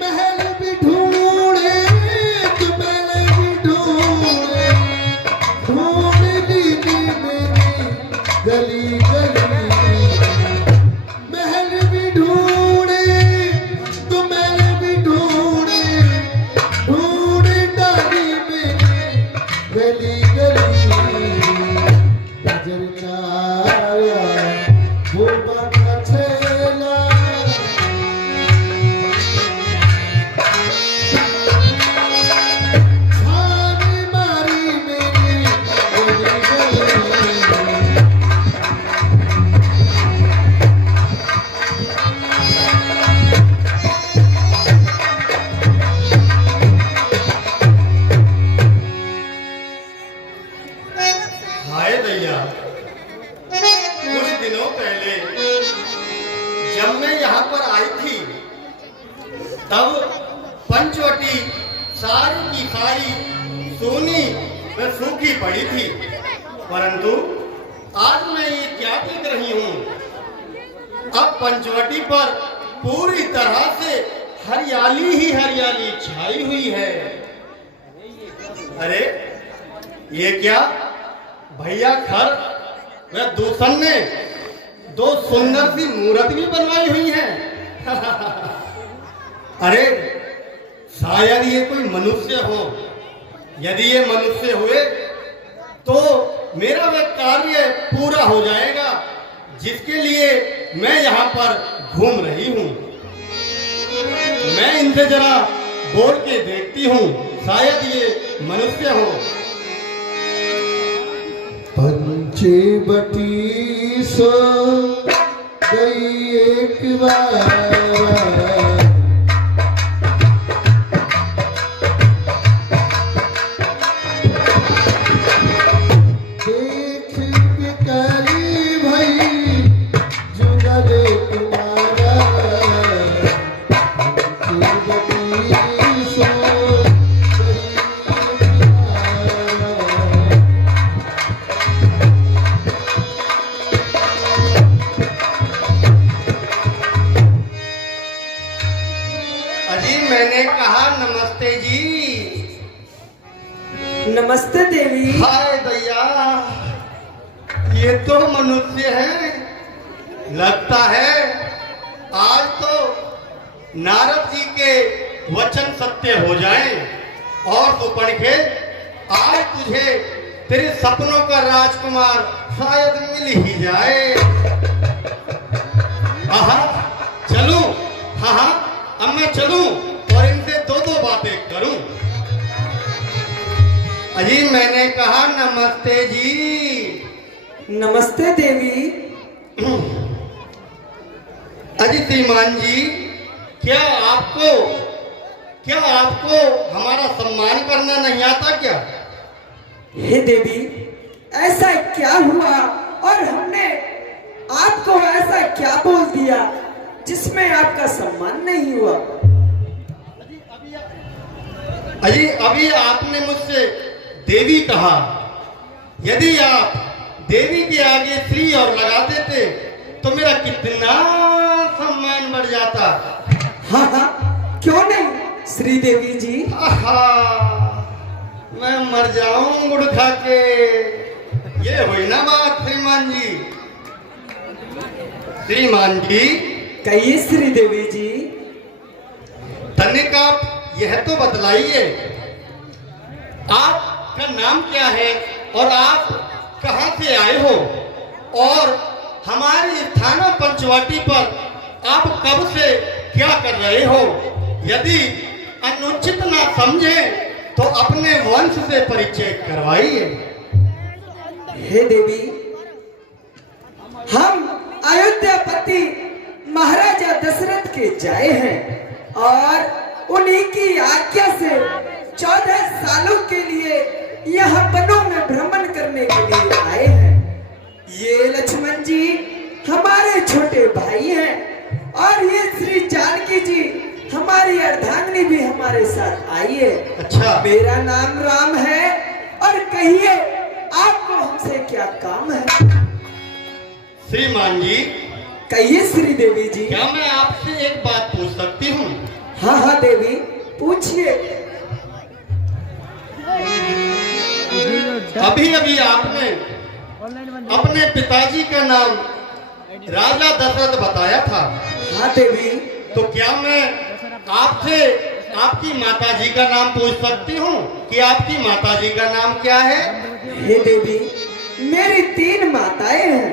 महल भी ढूंढे, तो महल भी ढूंढे, ढूंढ ली मैंने गली गली। महल भी ढूंढे, तो महल भी ढूंढे, ढूंढ डाली मैंने गली गली। नजर न आया डूबा का छेला, छान मारी मैंने गली गली। हाय दैया, कुछ दिनों पहले जब मैं यहाँ पर आई थी, तब पंचवटी सारी की सारी सोनी व सूखी पड़ी थी। परंतु आज मैं ये क्या देख रही हूँ, अब पंचवटी पर पूरी तरह से हरियाली ही हरियाली छाई हुई है। अरे ये क्या, भैया खर व दूषण ने दो सुंदर सी मूर्ति भी बनवाई हुई है। अरे शायद ये कोई मनुष्य हो। यदि ये मनुष्य हुए तो मेरा वह कार्य पूरा हो जाएगा जिसके लिए मैं यहाँ पर घूम रही हूँ। मैं इनसे जरा बोल के देखती हूँ, शायद ये मनुष्य हो। पंचवटी सो गई एक बार, देख के करी भई जुगले तुम्हारा। पंचवटी सो गई एक बार। अजी मैंने कहा नमस्ते जी। नमस्ते देवी। हाय भैया, ये तो मनुष्य है। लगता है आज तो नारद जी के वचन सत्य हो जाएं और सुपणखे आज तुझे तेरे सपनों का राजकुमार शायद मिल ही जाए। आहा, चलूं? हाँ, अब मैं चलूं और इनसे दो दो बातें करूं। अजी मैंने कहा नमस्ते जी। नमस्ते देवी। अजी श्रीमान जी, क्या आपको हमारा सम्मान करना नहीं आता क्या? हे देवी, ऐसा क्या हुआ और हमने आपको ऐसा क्या बोल दिया जिसमें आपका सम्मान नहीं हुआ? अजी अभी आपने मुझसे देवी कहा। यदि आप देवी के आगे श्री और लगा देते तो मेरा कितना सम्मान बढ़ जाता। हाँ हाँ, क्यों नहीं श्री देवी जी। आहा, मैं मर जाऊं गुड़ खा के। ये हुई ना बात श्रीमान जी। श्रीमान जी, कहिए श्री देवी जी। तनिक आप यह तो बतलाइए, आपका नाम क्या है और आप कहां से आए हो, और हमारी थाना पंचवाटी पर आप कब से क्या कर रहे हो? यदि अनुचित ना समझे तो अपने वंश से परिचय करवाइए। हे देवी, हम अयोध्यापति महाराजा दशरथ के जाए हैं और उन्हीं की आज्ञा से 14 सालों के लिए यहाँ वनों में भ्रमण करने के लिए आए हैं। ये लक्ष्मण जी हमारे छोटे भाई हैं और ये श्री जानकी जी हमारी अर्धांगिनी भी हमारे साथ आई है। अच्छा, मेरा नाम राम है और कहिए आपको हमसे क्या काम है? श्रीमान जी, कहिए श्री देवी जी। क्या मैं आपसे एक बात पूछ सकती हूँ? हाँ हाँ देवी, पूछिए। अभी अभी आपने अपने पिताजी का नाम राजा दशरथ बताया था। हाँ देवी। तो क्या मैं आपसे आपकी माताजी का नाम पूछ सकती हूँ कि आपकी माताजी का नाम क्या है? हे देवी, मेरी 3 माताएं हैं।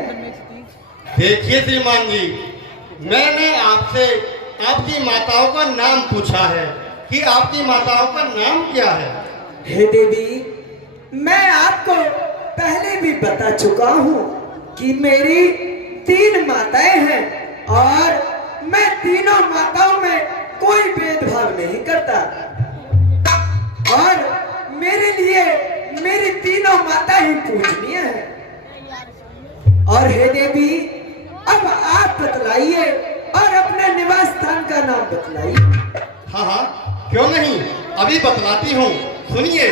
देखिए श्रीमान जी, मैंने आपसे आपकी माताओं का नाम पूछा है कि आपकी माताओं का नाम क्या है? हे देवी, मैं आपको पहले भी बता चुका हूँ कि मेरी 3 माताएं हैं और मैं तीनों माताओं में कोई भेदभाव नहीं करता और मेरे लिए मेरी तीनों माता ही पूजनीय है। और हे देवी, अब आप बतलाइए और अपने निवास स्थान का नाम बतलाइए। हाँ हाँ, क्यों नहीं, अभी बतलाती हूँ, सुनिए।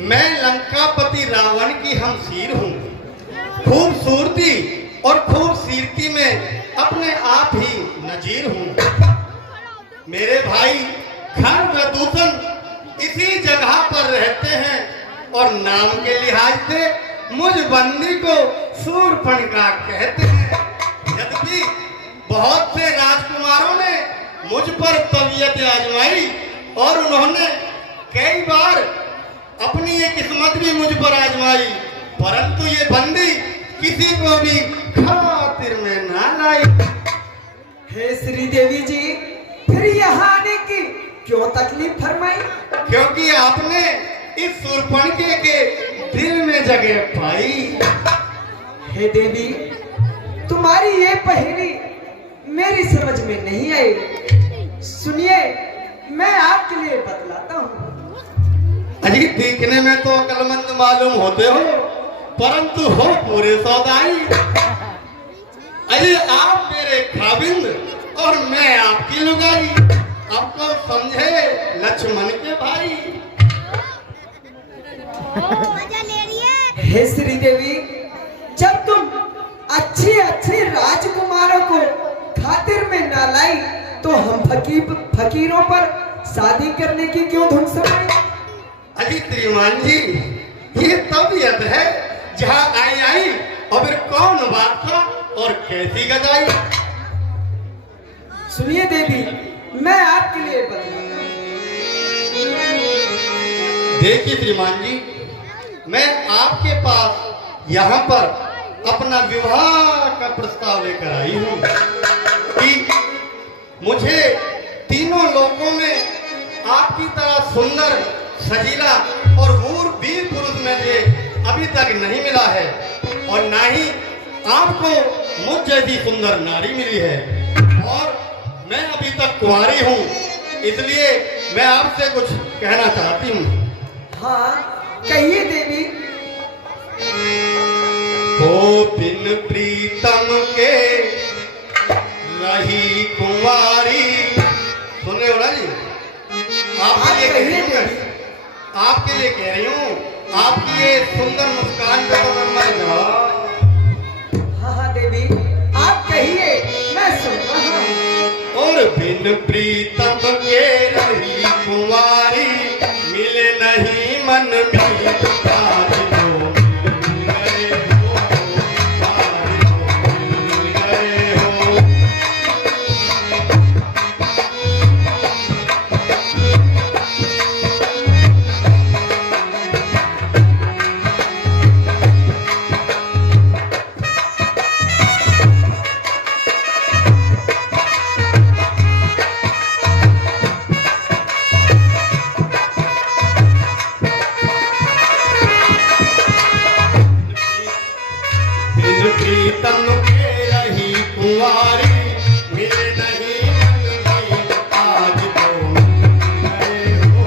मैं लंकापति रावण की हमशीर हूँ। खूबसूरती और खूबसूरती में अपने आप ही नजीर हूँ। मेरे भाई खर व दूषण इसी जगह पर रहते हैं और नाम के लिहाज से मुझ बंदी को शूरपणखा कहते हैं। यद्यपि बहुत से राजकुमारों ने मुझ पर तबीयत आजमाई और उन्होंने कई बार अपनी ये किस्मत भी मुझ पर आजमाई, परंतु ये बंदी किसी को भी खातिर में ना लाई। हे श्री देवी जी, फिर यहाँ आने की क्यों तकलीफ फरमाई? क्योंकि आपने इस शूरपणखे के दिल में जगह पाई। हे देवी, तुम्हारी ये पहेली मेरी समझ में नहीं आई। सुनिए, मैं आपके लिए बतलाता हूँ। अजी देखने में तो अक्लमंद मालूम होते हो, परंतु हो पूरे सौदाई। अरे आप मेरे खाबिंद और मैं आपकी लुगाई, आपको समझे लक्ष्मण के भाई। हे श्री देवी, जब तुम अच्छी अच्छी राजकुमारों को खातिर में ना लाई तो हम फकीरों पर शादी करने की क्यों धुन समाई? अजी श्रीमान जी, ये तबीयत है जहाँ आई आई और फिर कौन बात था और कैसी गजाई। सुनिए देवी, मैं आपके लिए बतलाता हूँ। देखिए श्रीमान जी, मैं आपके पास यहाँ पर अपना विवाह का प्रस्ताव लेकर आई हूँ कि मुझे तीनों लोकों में आपकी तरह सुंदर, सजीला और वीर पुरुष में से अभी तक नहीं मिला है, और ना ही आपको मुझ जैसी सुंदर नारी मिली है, और मैं अभी तक कुंवारी हूँ, इसलिए मैं आपसे कुछ कहना चाहती हूँ। हाँ, कहिए देवी। ओ बिन प्रीतम के रही कुंवारी, सुन रहे हो ना जी? आपके लिए कह रही हूँ, आपके लिए कह रही हूँ, आपकी ये सुंदर मुस्कान पे तो मैं मर जाऊं। हाँ हाँ देवी, आप कहिए, मैं सुन रहा हूँ। और बिन प्रीतम के रही कुंवारी, मिले नहीं मन में आज तो मिल गए हो, आज तो मिल गए हो। प्रीतम के रही कुंवारी, मिले नहीं मन में आज तो मिल गए हो।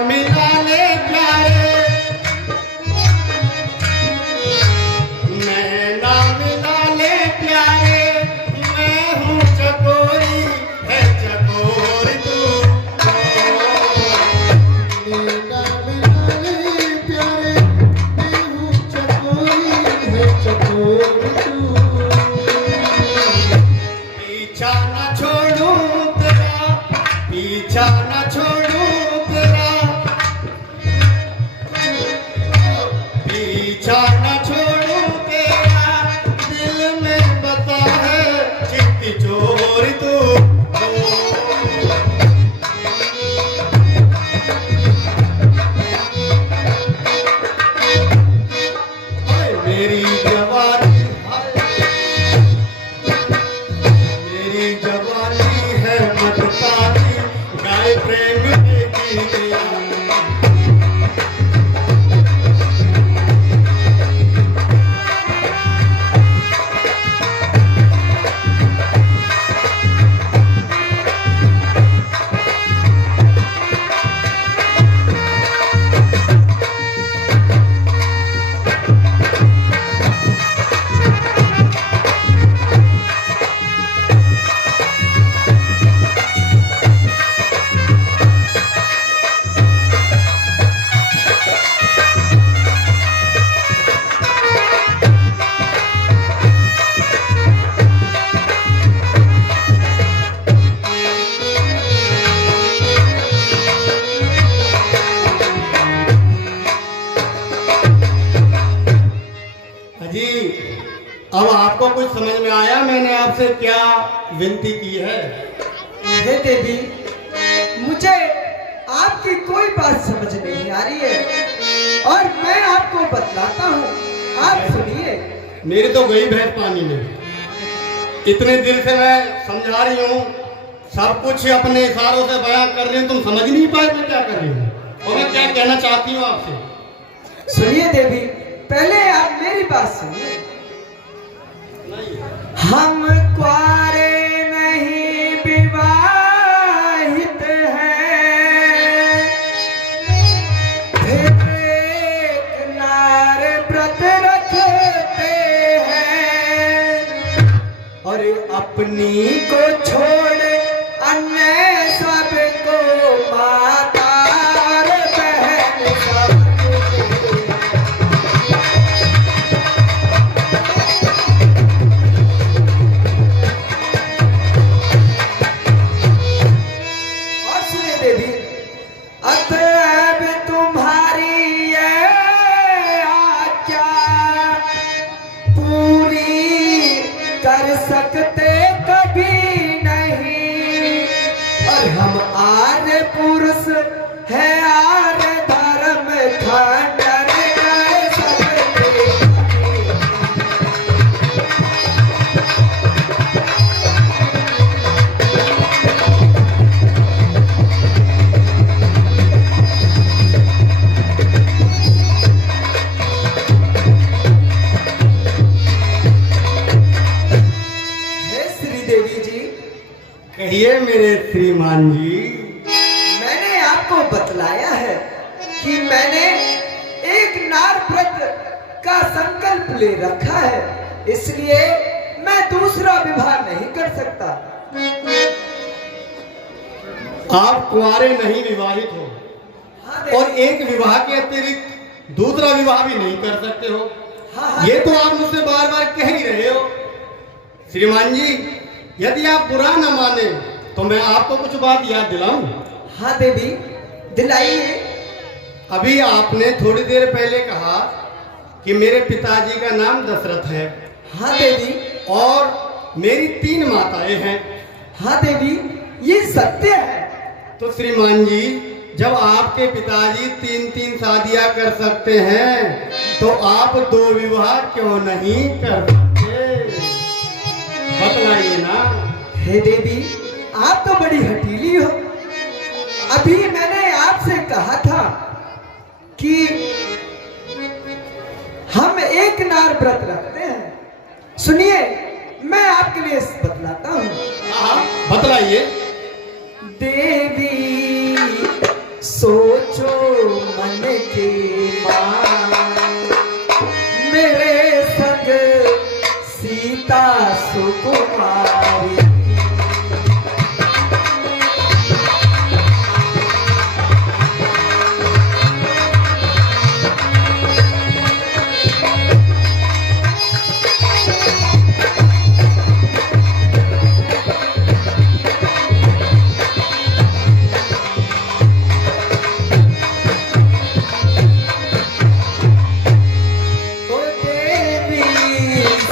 मिला ले प्यारे, नैना मिला ले प्यारे, मैं हूँ चकोरी है चकोरी तू। नैना मिला ले प्यारे, मैं हूँ चकोरी है चकोरी तू। पीछा न छोड़ूं तेरा, पीछा न छोड़ूं तेरा, पीछा न छोड़ूं तेरा, दिल में बता है चिट्ठी चोरी तू। हाय मेरी जवानी, मेरी जवानी है मस्तानी, गाए प्रेम के गीतियाँ। जी अब आपको कुछ समझ में आया मैंने आपसे क्या विनती की है? हे देवी, मुझे आपकी कोई बात समझ नहीं आ रही है और मैं आपको बतलाता हूँ, आप सुनिए। मेरी तो गई भैंस पानी में। इतने दिल से मैं समझा रही हूँ, सब कुछ अपने इशारों से बयां कर रही हूँ, तुम समझ नहीं पाए मैं क्या कर रही हूँ और मैं क्या कहना चाहती हूँ आपसे। सुनिए देवी, पहले आप मेरी बात सुनिए। हम कुआरे नहीं विवाहित हैं, एक नार व्रत रखते हैं और अपनी को छोड़ अन्य सबको माता और बहन सबको। और सुनिए देवी, अतएव तुम्हारी ये आज्ञा पूरी कर सकते कभी नहीं और हम आर्य पुरुष है, आर्य धर्म खंडन कर सकते नहीं। हे श्री देवी जी, कहिए मेरे श्रीमान जी। मैंने आपको बतलाया है कि मैंने एक नार व्रत का संकल्प ले रखा है, इसलिए मैं दूसरा विवाह नहीं कर सकता। आप कुंवारे नहीं विवाहित हो हाँ देवी। और एक विवाह के अतिरिक्त दूसरा विवाह भी नहीं कर सकते हो। हाँ, ये तो आप मुझसे बार बार कह ही रहे हो। श्रीमान जी, यदि आप बुरा न माने तो मैं आपको कुछ बात याद दिलाऊं। हाँ देवी, दिलाइए। अभी आपने थोड़ी देर पहले कहा कि मेरे पिताजी का नाम दशरथ है। हाँ देवी। और मेरी 3 माताएं हैं। हाँ देवी, ये सत्य है। तो श्रीमान जी, जब आपके पिताजी 3-3 शादियां कर सकते हैं तो आप 2 विवाह क्यों नहीं कर सकते? बतलाइए ना। हे देवी, आप तो बड़ी हठीली हो। अभी मैंने आपसे कहा था कि हम एक नार व्रत रखते हैं। सुनिए, मैं आपके लिए बतलाता हूँ। बतलाइए। देवी सोचो मन की माँ मेरे संग सीता सुकुमारी।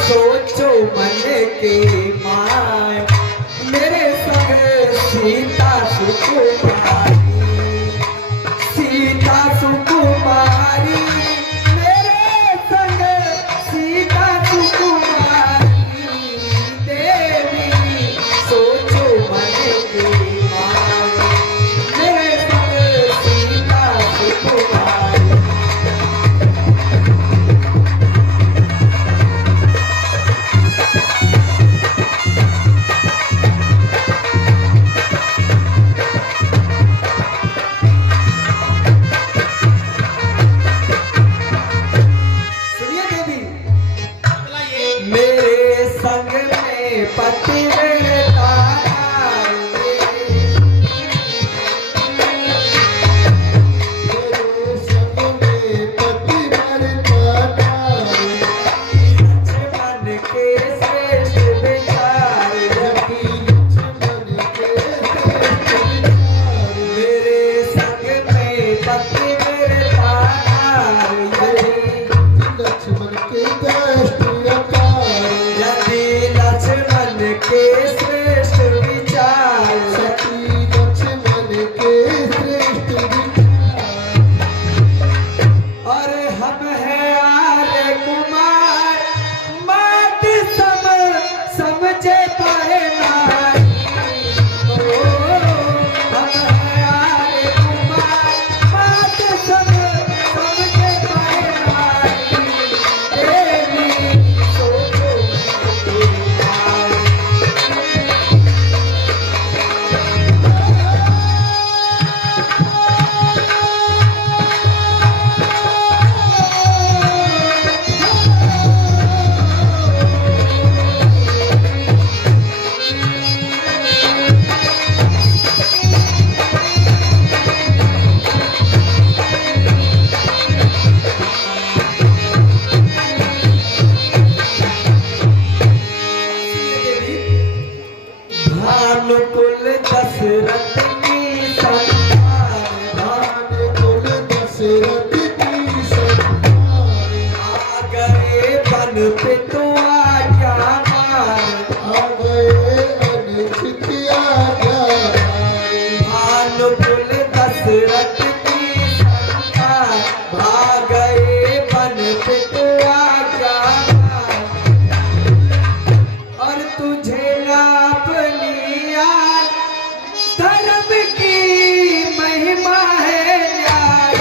सोचो मन के माय मेरे संग सीता सुकुमारी, सीता सुकुमारी मेरे संग सीता सुकुमारी। देवी सोचो मन के माय मेरे संग सीता सुकुमारी। मेरे संग में पति रहता मन के श्रेष्ठ विचार मेरे संग में पति रहता लक्ष्मण के कष्ट यदि लक्ष्मण के श्रेष्ठ विचार सती लक्ष्मण के श्रेष्ठ विचार। और हम हैं आर्य कुमार मात समझे पाए नारी। ओ, हम हैं आर्य कुमार मात समझे पाए नारी। देवी सोचो भानुकुल दशरथ की संतान भानुकुल दशरथ की संतान। आ गए बन पे तो आज्ञा मान। आ गए अनिश्चित आज्ञा। भानुकुल दशरथ की संतान आ गए बन पे तो आज्ञा मान। और तुझे ना अपनी याद धर्म की महिमा है न्याय।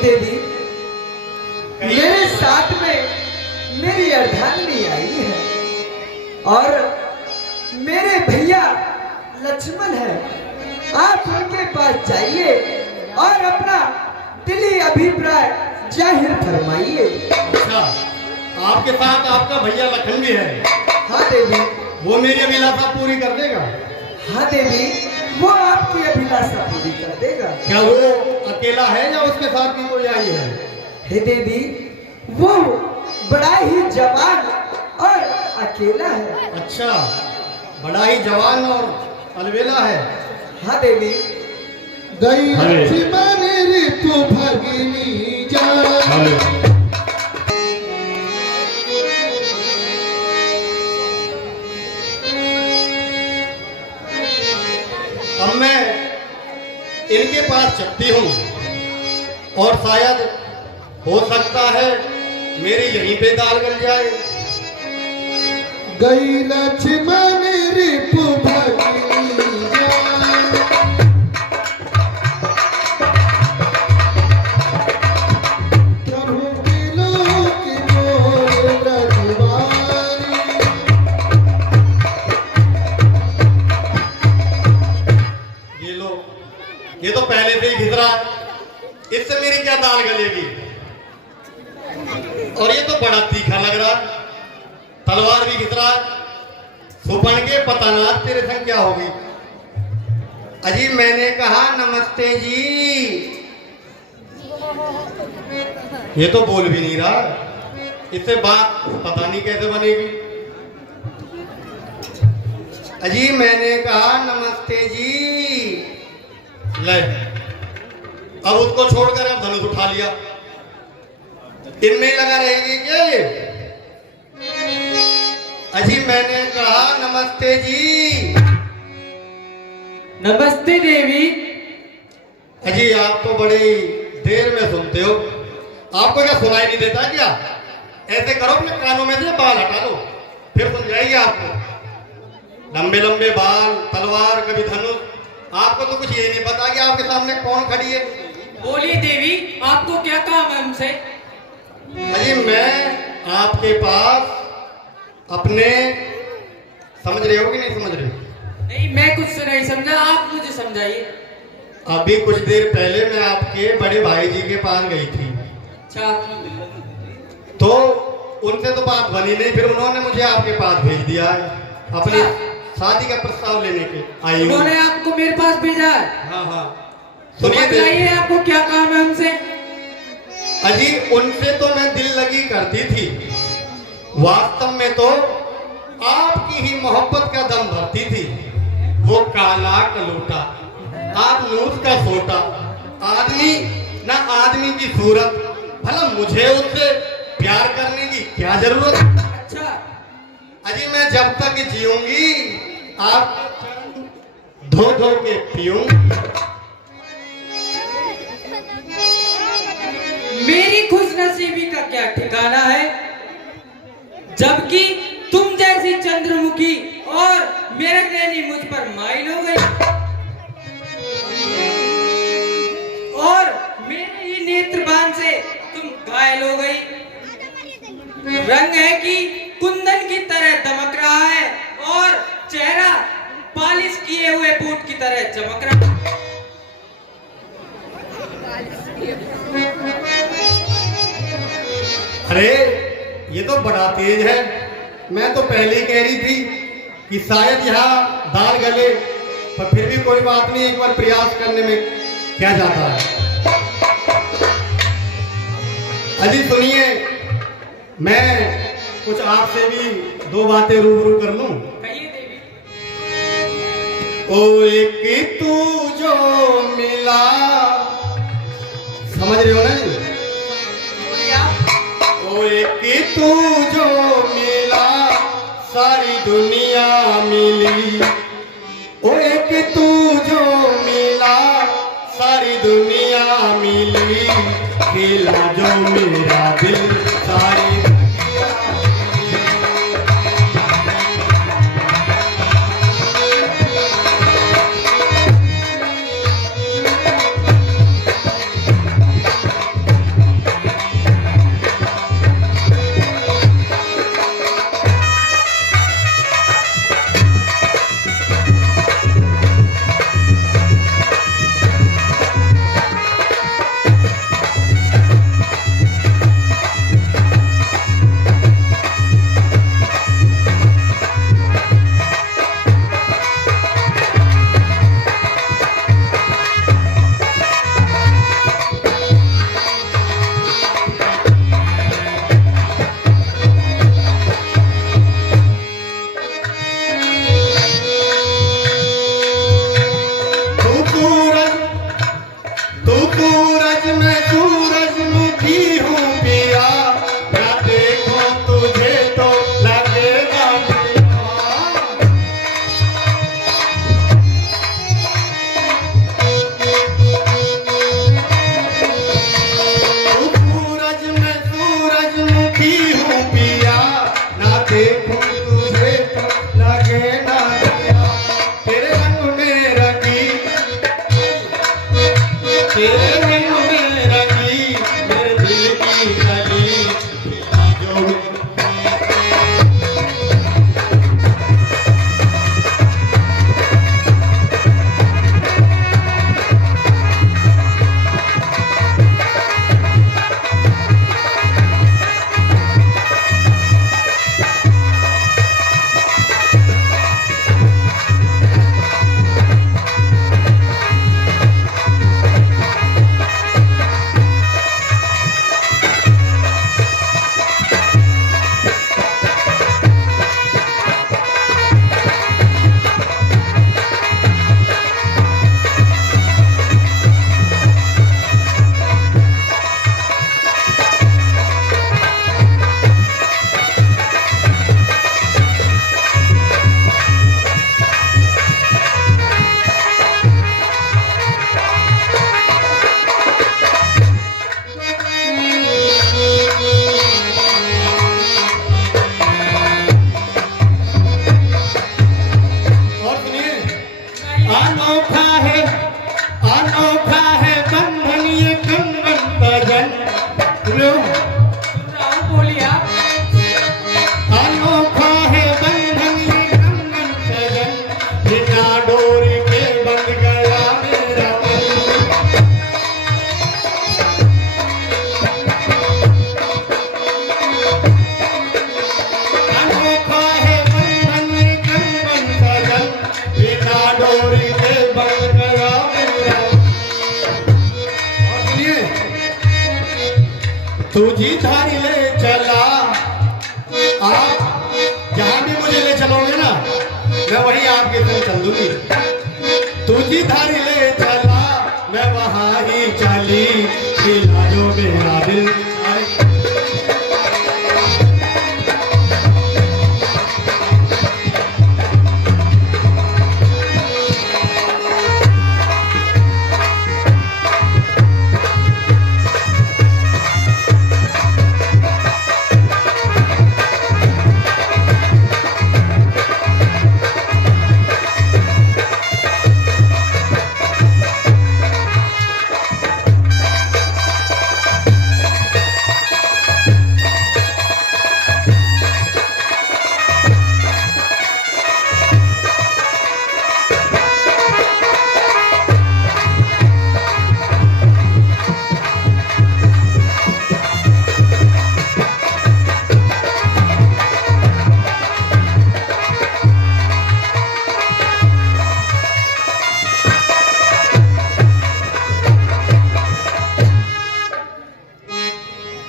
देवी, मेरे साथ में मेरी अर्धांगिनी आई है और मेरे भैया लक्ष्मण है। आप उनके पास जाइए और अपना दिली अभिप्राय जाहिर फरमाइए। अच्छा, आपके साथ आपका भैया लखन भी है? हाँ देवी। वो मेरी अभिलाषा पूरी कर देगा? हाँ देवी, वो आपकी अभिलाषा पूरी कर देगा। क्या वो अकेला है या उसके साथ भी कोई आई है? हे देवी, वो बड़ा ही जवान और अकेला है। अच्छा, बड़ा ही जवान और अलबेला है। हाँ देवी। गई लक्ष्मण ऋतु भगिनी जान। अब मैं इनके पास चलती हूँ और शायद हो सकता है मेरी यहीं पे दाल गल जाए। गई लक्ष्मण ऋतु भगिनी जान। प्रभु बिलोक मोर ब्रजवारी। ये तो पहले से ही घिसरा, इससे मेरी क्या दाल गलेगी? और ये तो बड़ा तीखा लग रहा, तलवार भी घिसरा। सुपन के पता ना तेरे संग क्या होगी। अजी मैंने कहा नमस्ते जी, ये तो बोल भी नहीं रहा, इससे बात पता नहीं कैसे बनेगी। अजी मैंने कहा नमस्ते जी। ले, अब उसको छोड़कर अब धनुष उठा लिया। इनमें लगा रहेगी क्या ये? अजी मैंने कहा नमस्ते जी। नमस्ते देवी। अजी आप तो बड़ी देर में सुनते हो, आपको क्या सुनाई नहीं देता क्या? ऐसे करो अपने कानों में से बाल हटा लो, फिर सुन जाएगी आपको। लंबे लंबे बाल, तलवार, कभी धनुष, आपको तो कुछ ये नहीं पता कि आपके सामने कौन खड़ी है। बोलिए देवी, आपको क्या काम है हमसे? अजी मैं आपके पास अपने, समझ रहे हो कि नहीं समझ रहे हो? नहीं, मैं कुछ नहीं समझा, आप मुझे समझाइए। अभी कुछ देर पहले मैं आपके बड़े भाई जी के पास गई थी। अच्छा। तो उनसे तो बात बनी नहीं, फिर उन्होंने मुझे आपके पास भेज दिया है अपनी शादी का प्रस्ताव लेने के आई। उन्होंने आपको मेरे पास भेजा है? हाँ हाँ। तो बताइए आपको क्या काम है हमसे? अजी उनसे तो मैं दिल लगी करती थी, वास्तव में तो आपकी ही मोहब्बत का दम भरती थी। वो काला कलोटा, आप नूस का सोटा, आदमी ना आदमी की सूरत, भला मुझे उससे प्यार करने की क्या जरूरत? अच्छा। अजी मैं जब तक जीऊंगी आप धो धो के पीऊंगी। मेरी खुशनसीबी का क्या ठिकाना है, जबकि तुम जैसी चंद्रमुखी और मेरे नैनी मुझ पर माइल हो गई और मेरे ही नेत्रबान से तुम घायल हो गई। रंग है कि कुंदन की तरह दमक रहा है और चेहरा पालिश किए हुए बूट की तरह चमक रहा है। अरे ये तो बड़ा तेज है। मैं तो पहले ही कह रही थी कि शायद यहाँ दाल गले, पर फिर भी कोई बात नहीं, एक बार प्रयास करने में क्या जाता है। अजी सुनिए, मैं कुछ आपसे भी दो बातें रूबरू कर लूं। कहिए देवी। ओ एक तू जो मिला, समझ रहे हो ना जी? ओ एक तू जो मिला सारी दुनिया मिली। ओ एक तू जो मिला सारी दुनिया मिली। खेला जो मेरा दिल सारी अनोखा है बंधन ये कंगन भजन। बोलिए आप। अनोखा है बंधन ये कंगन भजन, बिना डोरी के बंध गया मेरा मन। अनोखा है बंधन ये कंगन भजन, बिना डोरी के बंध गया मेरा मन। और सुनिए, तुझी धारी ले चला, आप जहां भी मुझे ले चलोगे ना, मैं वहीं आपके संग चल दूंगी। तुझी धारी ले चला, मैं वहां ही चली, खिला जो मेरा दिल।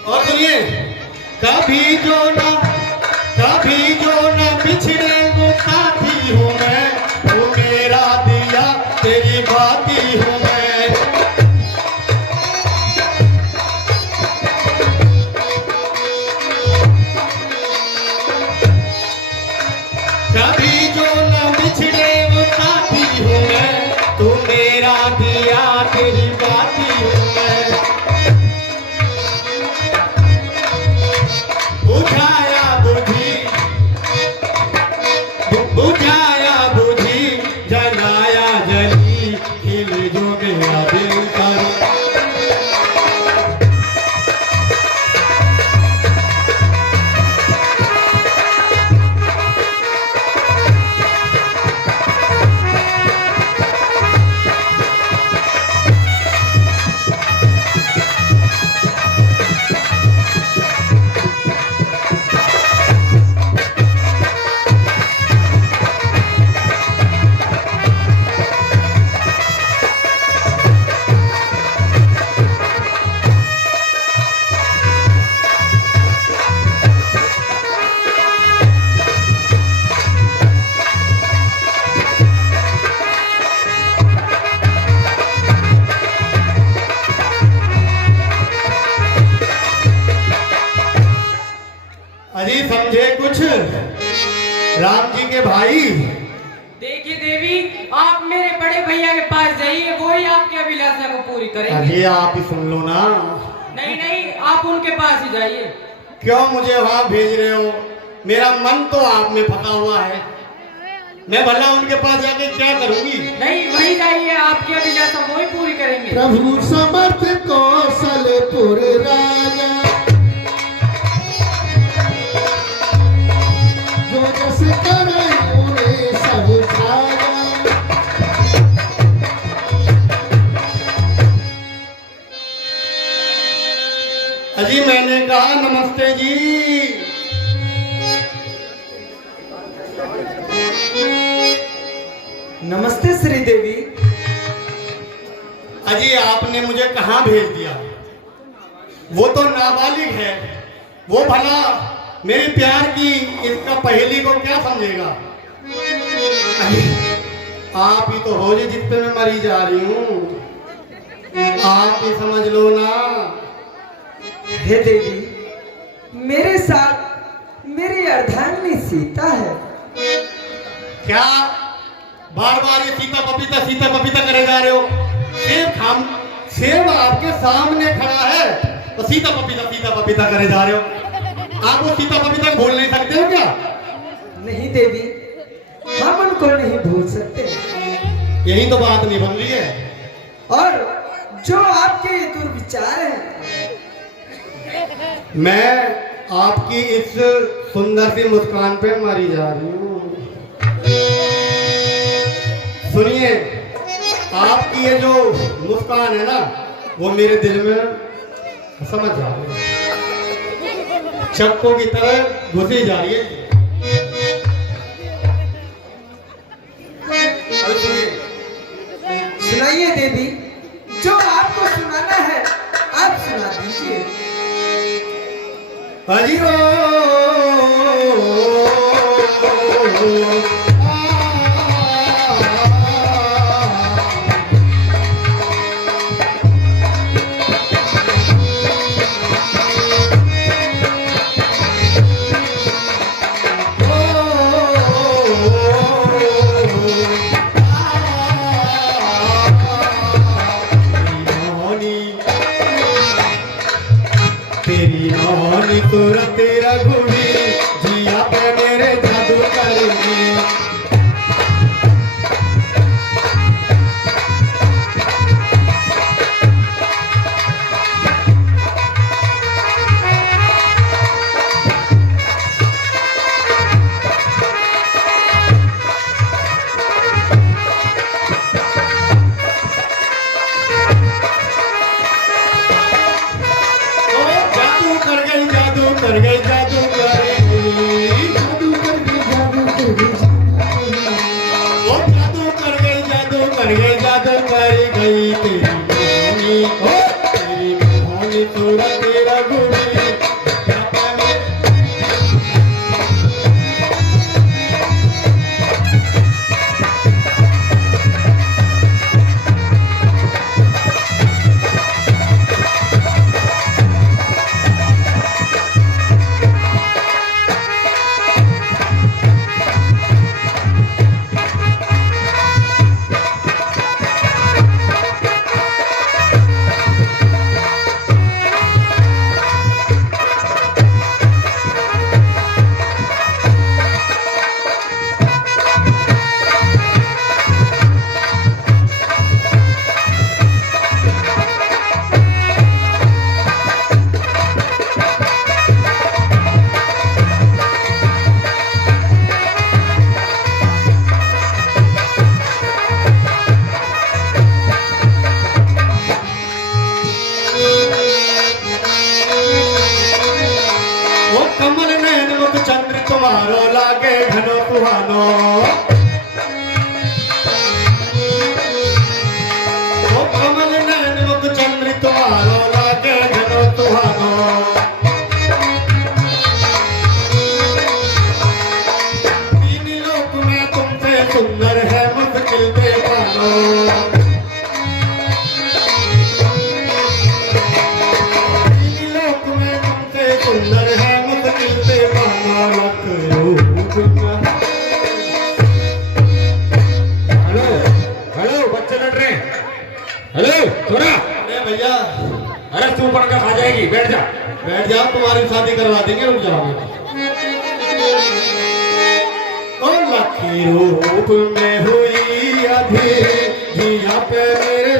और सुनिए, कभी जो ना बिछड़े वो साथी हूँ मैं, वो मेरा दिया तेरी बाती हूँ मैं। कभी जो ना बिछड़े वो साथी हूँ मैं, तू मेरा दिया तेरी बाती हूँ मैं। बुझाया बुझी जलाया जली, खिल जो मेरा दिल का। अजी समझे कुछ राम जी के भाई? देखिए देवी, आप मेरे बड़े भैया के पास जाइए, वो ही आपकी अभिलाषा को पूरी करेंगे। अरे आप ही सुन लो ना। नहीं नहीं, आप उनके पास ही जाइए। क्यों मुझे वहां भेज रहे हो? मेरा मन तो आप में फंसा हुआ है, मैं भला उनके पास जाके क्या करूंगी? नहीं, वही जाइए, आपकी अभिलाषा वो ही पूरी करेंगे। प्रभु समर्थ कौशलपुर राजा, जो जस करे उन्हें सब खाया। अजी मैंने कहा नमस्ते जी। नमस्ते श्री देवी। अजी आपने मुझे कहाँ भेज दिया? वो तो नाबालिग है, वो भला मेरे प्यार की इसका पहेली को क्या समझेगा? अरे, आप ही तो हो जे जिस पे मैं मरी जा रही हूँ, आप ही समझ लो ना। हे देवी, मेरे साथ मेरी अर्धांगिनी सीता है। क्या बार बार ये सीता पपीता करे जा रहे हो? सेब आपके सामने खड़ा है तो सीता पपीता करे जा रहे हो। आप वो सीता पपीता भूल नहीं सकते हो क्या? नहीं देवी, हम उनको नहीं भूल सकते। यही तो बात नहीं बन रही है। और जो आपके दुर्विचार हैं, मैं आपकी इस सुंदर सी मुस्कान पे मारी जा रही हूँ। सुनिए, आपकी ये जो मुस्कान है ना, वो मेरे दिल में समझ जा रही है, चक्कों की तरह घुसी जा रही है। अब सुनिए, सुनाइए देवी, जो आपको सुनाना है आप सुना दीजिए। हरि तेरी नौनी तोरा तेरा गुड़ी जिया पे मेरे जादू करेगी। कर गई जादू करेगी, जादू कर गई जादू कर गई ओ जादू कर गई जादू कर गई जादू कर गई तेरी मोहनी, ओ तेरी मोहनी तोरा तेरा गुड़ी कमल नैन मुख चंद्र तुम्हारो लागे घनो सुहानो, ओ कमल नैन मुख चंद्र तुम्हारो लागे घनो सुहानो। तीन लोक में तुमसे सुंदर है मुश्किल पे पानो, तीन लोक में तुमसे सुंदर है हेलो हेलो, बच्चे लड़ रहे हैं। हेलो छोरा, अरे भैया, अरे तू पढ़कर खा जाएगी, बैठ जा। बैठ जाओ, तुम्हारी शादी करवा देंगे, रुक जाओ। ओ लकी रूप में हुई अभी जिया पे मेरे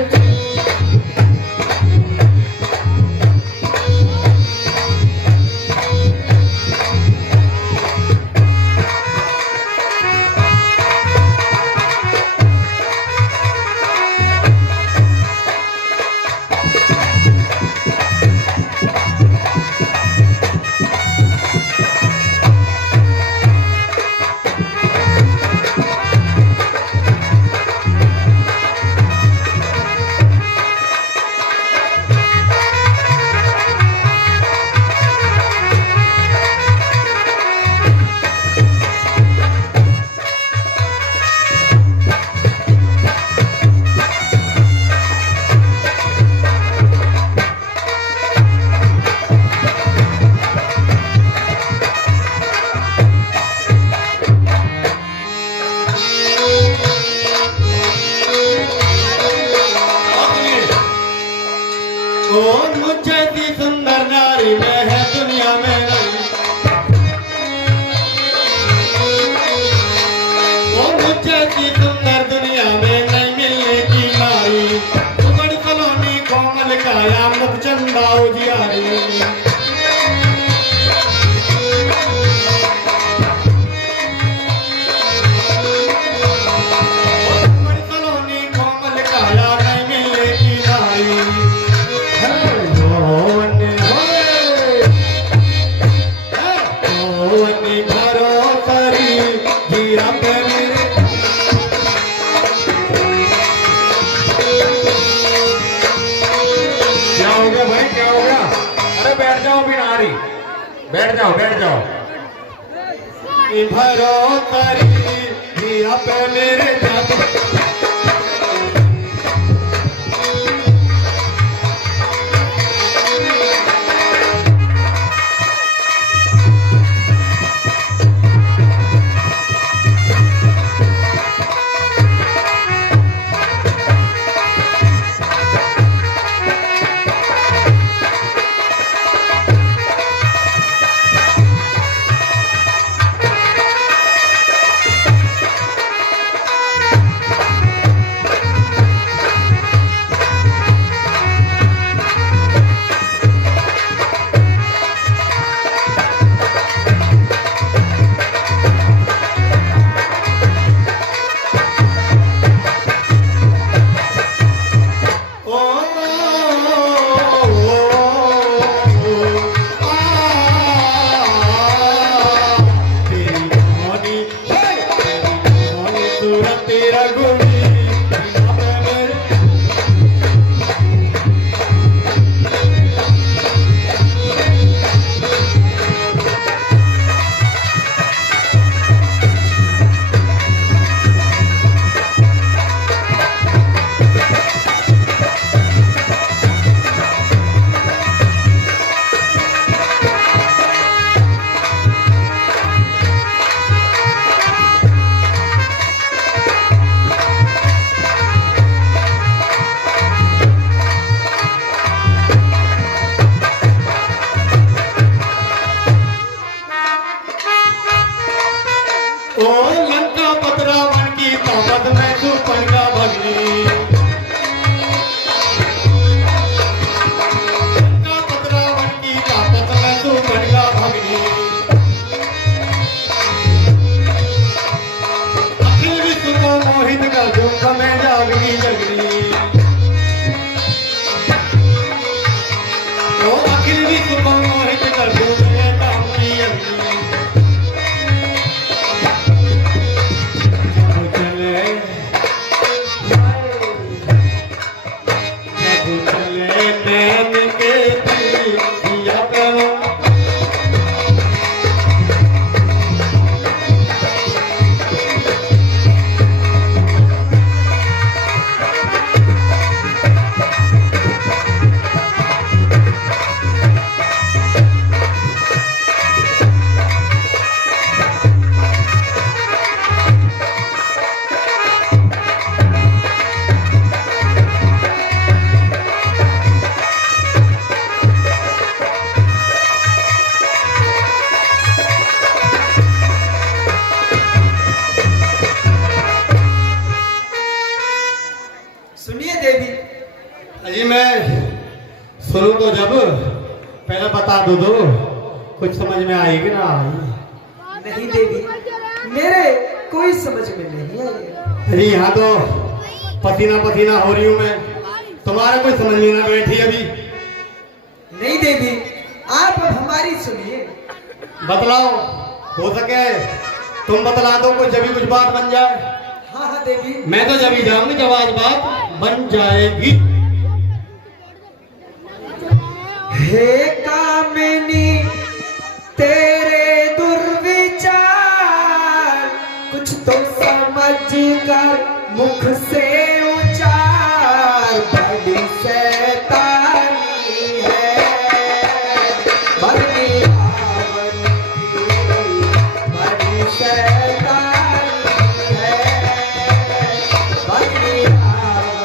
आया मुख चंदा उजियारी। बैठ जाओ बैठ जाओ। भरो तरी हीरा पे मेरे जादू। अजी मैं सुनूं तो जब पहले बता दो कुछ समझ में आएगी ना आई? नहीं देवी, मेरे कोई समझ में नहीं आई। अरे यहाँ तो पसीना पसीना हो रही हूँ मैं, तुम्हारा कोई समझ में ना बैठी अभी। नहीं देवी, आप अब हमारी सुनिए। बतलाओ, हो सके तुम बतला दो कुछ, जब भी कुछ बात बन जाए। हाँ हाँ देवी, मैं तो जब ही जाऊंगी जब आज बात बन जाएगी। हे कामिनी तेरे दुर्विचार, कुछ तो समझ कर मुख से उचार। बड़ी शैतानी है बड़ी आवनी की, बड़ी शैतानी है बड़ी आवनी।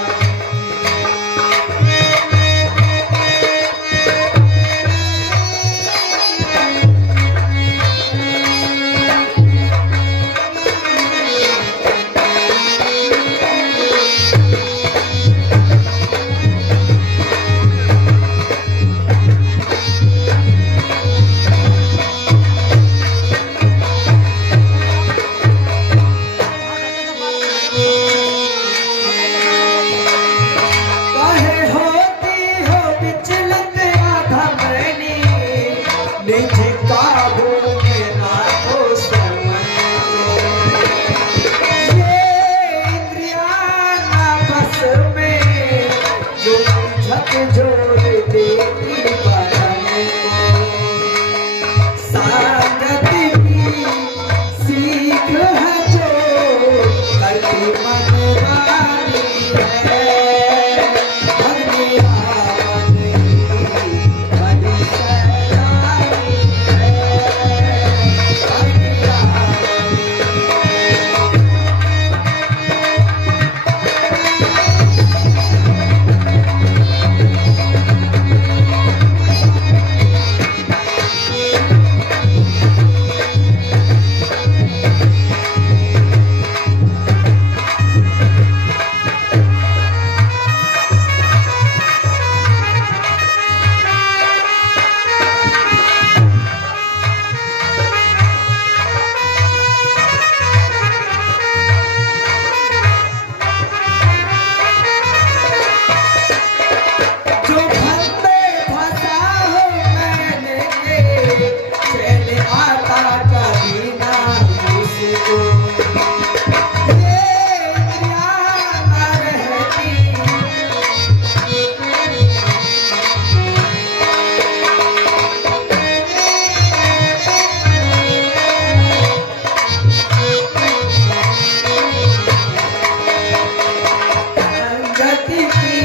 भक्ति की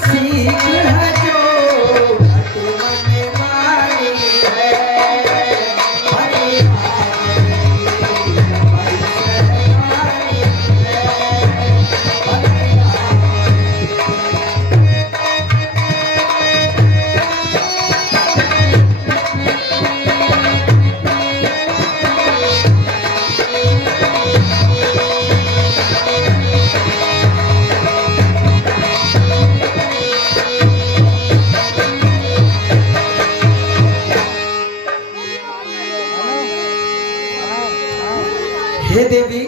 सीख है जो भक्त मन मानी है। हरि हे देवी,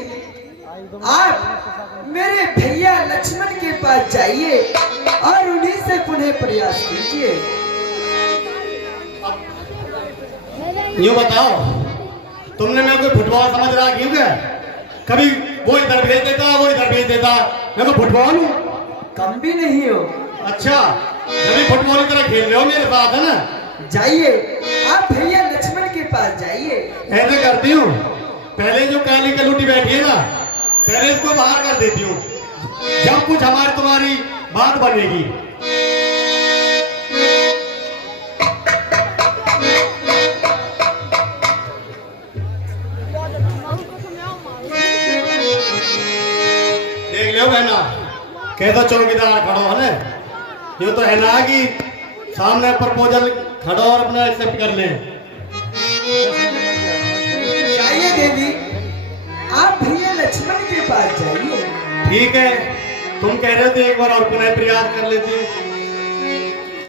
आप मेरे भैया लक्ष्मण के पास जाइए और उन्हीं से पुनः प्रयास कीजिए। यूं बताओ, तुमने मेरे को फुटबॉल समझ रहा क्यों क्या? कभी वो इधर भेज देता, वो इधर भेज देता, मैं तो फुटबॉल हूँ। कम भी नहीं हो। अच्छा, जब फुटबॉल की तरह खेल रहे हो मेरे साथ, है ना? जाइए, आप भैया लक्ष्मण के पास जाइए। ऐसे करती हूँ, पहले जो काली कलूटी बैठी है ना, पहले इसको बाहर कर देती हूँ, जब कुछ हमारी तुम्हारी बात बनेगी। देख लो बहना, कैसा चौकीदार खड़ो है ना? ये तो है ना कि सामने प्रपोजल खड़ो और अपना एक्सेप्ट कर ले। जाइए देवी, आप भैया लक्ष्मण के पास जाइए। ठीक है, तुम कह रहे थे एक बार और पुनः प्रयास कर लेते।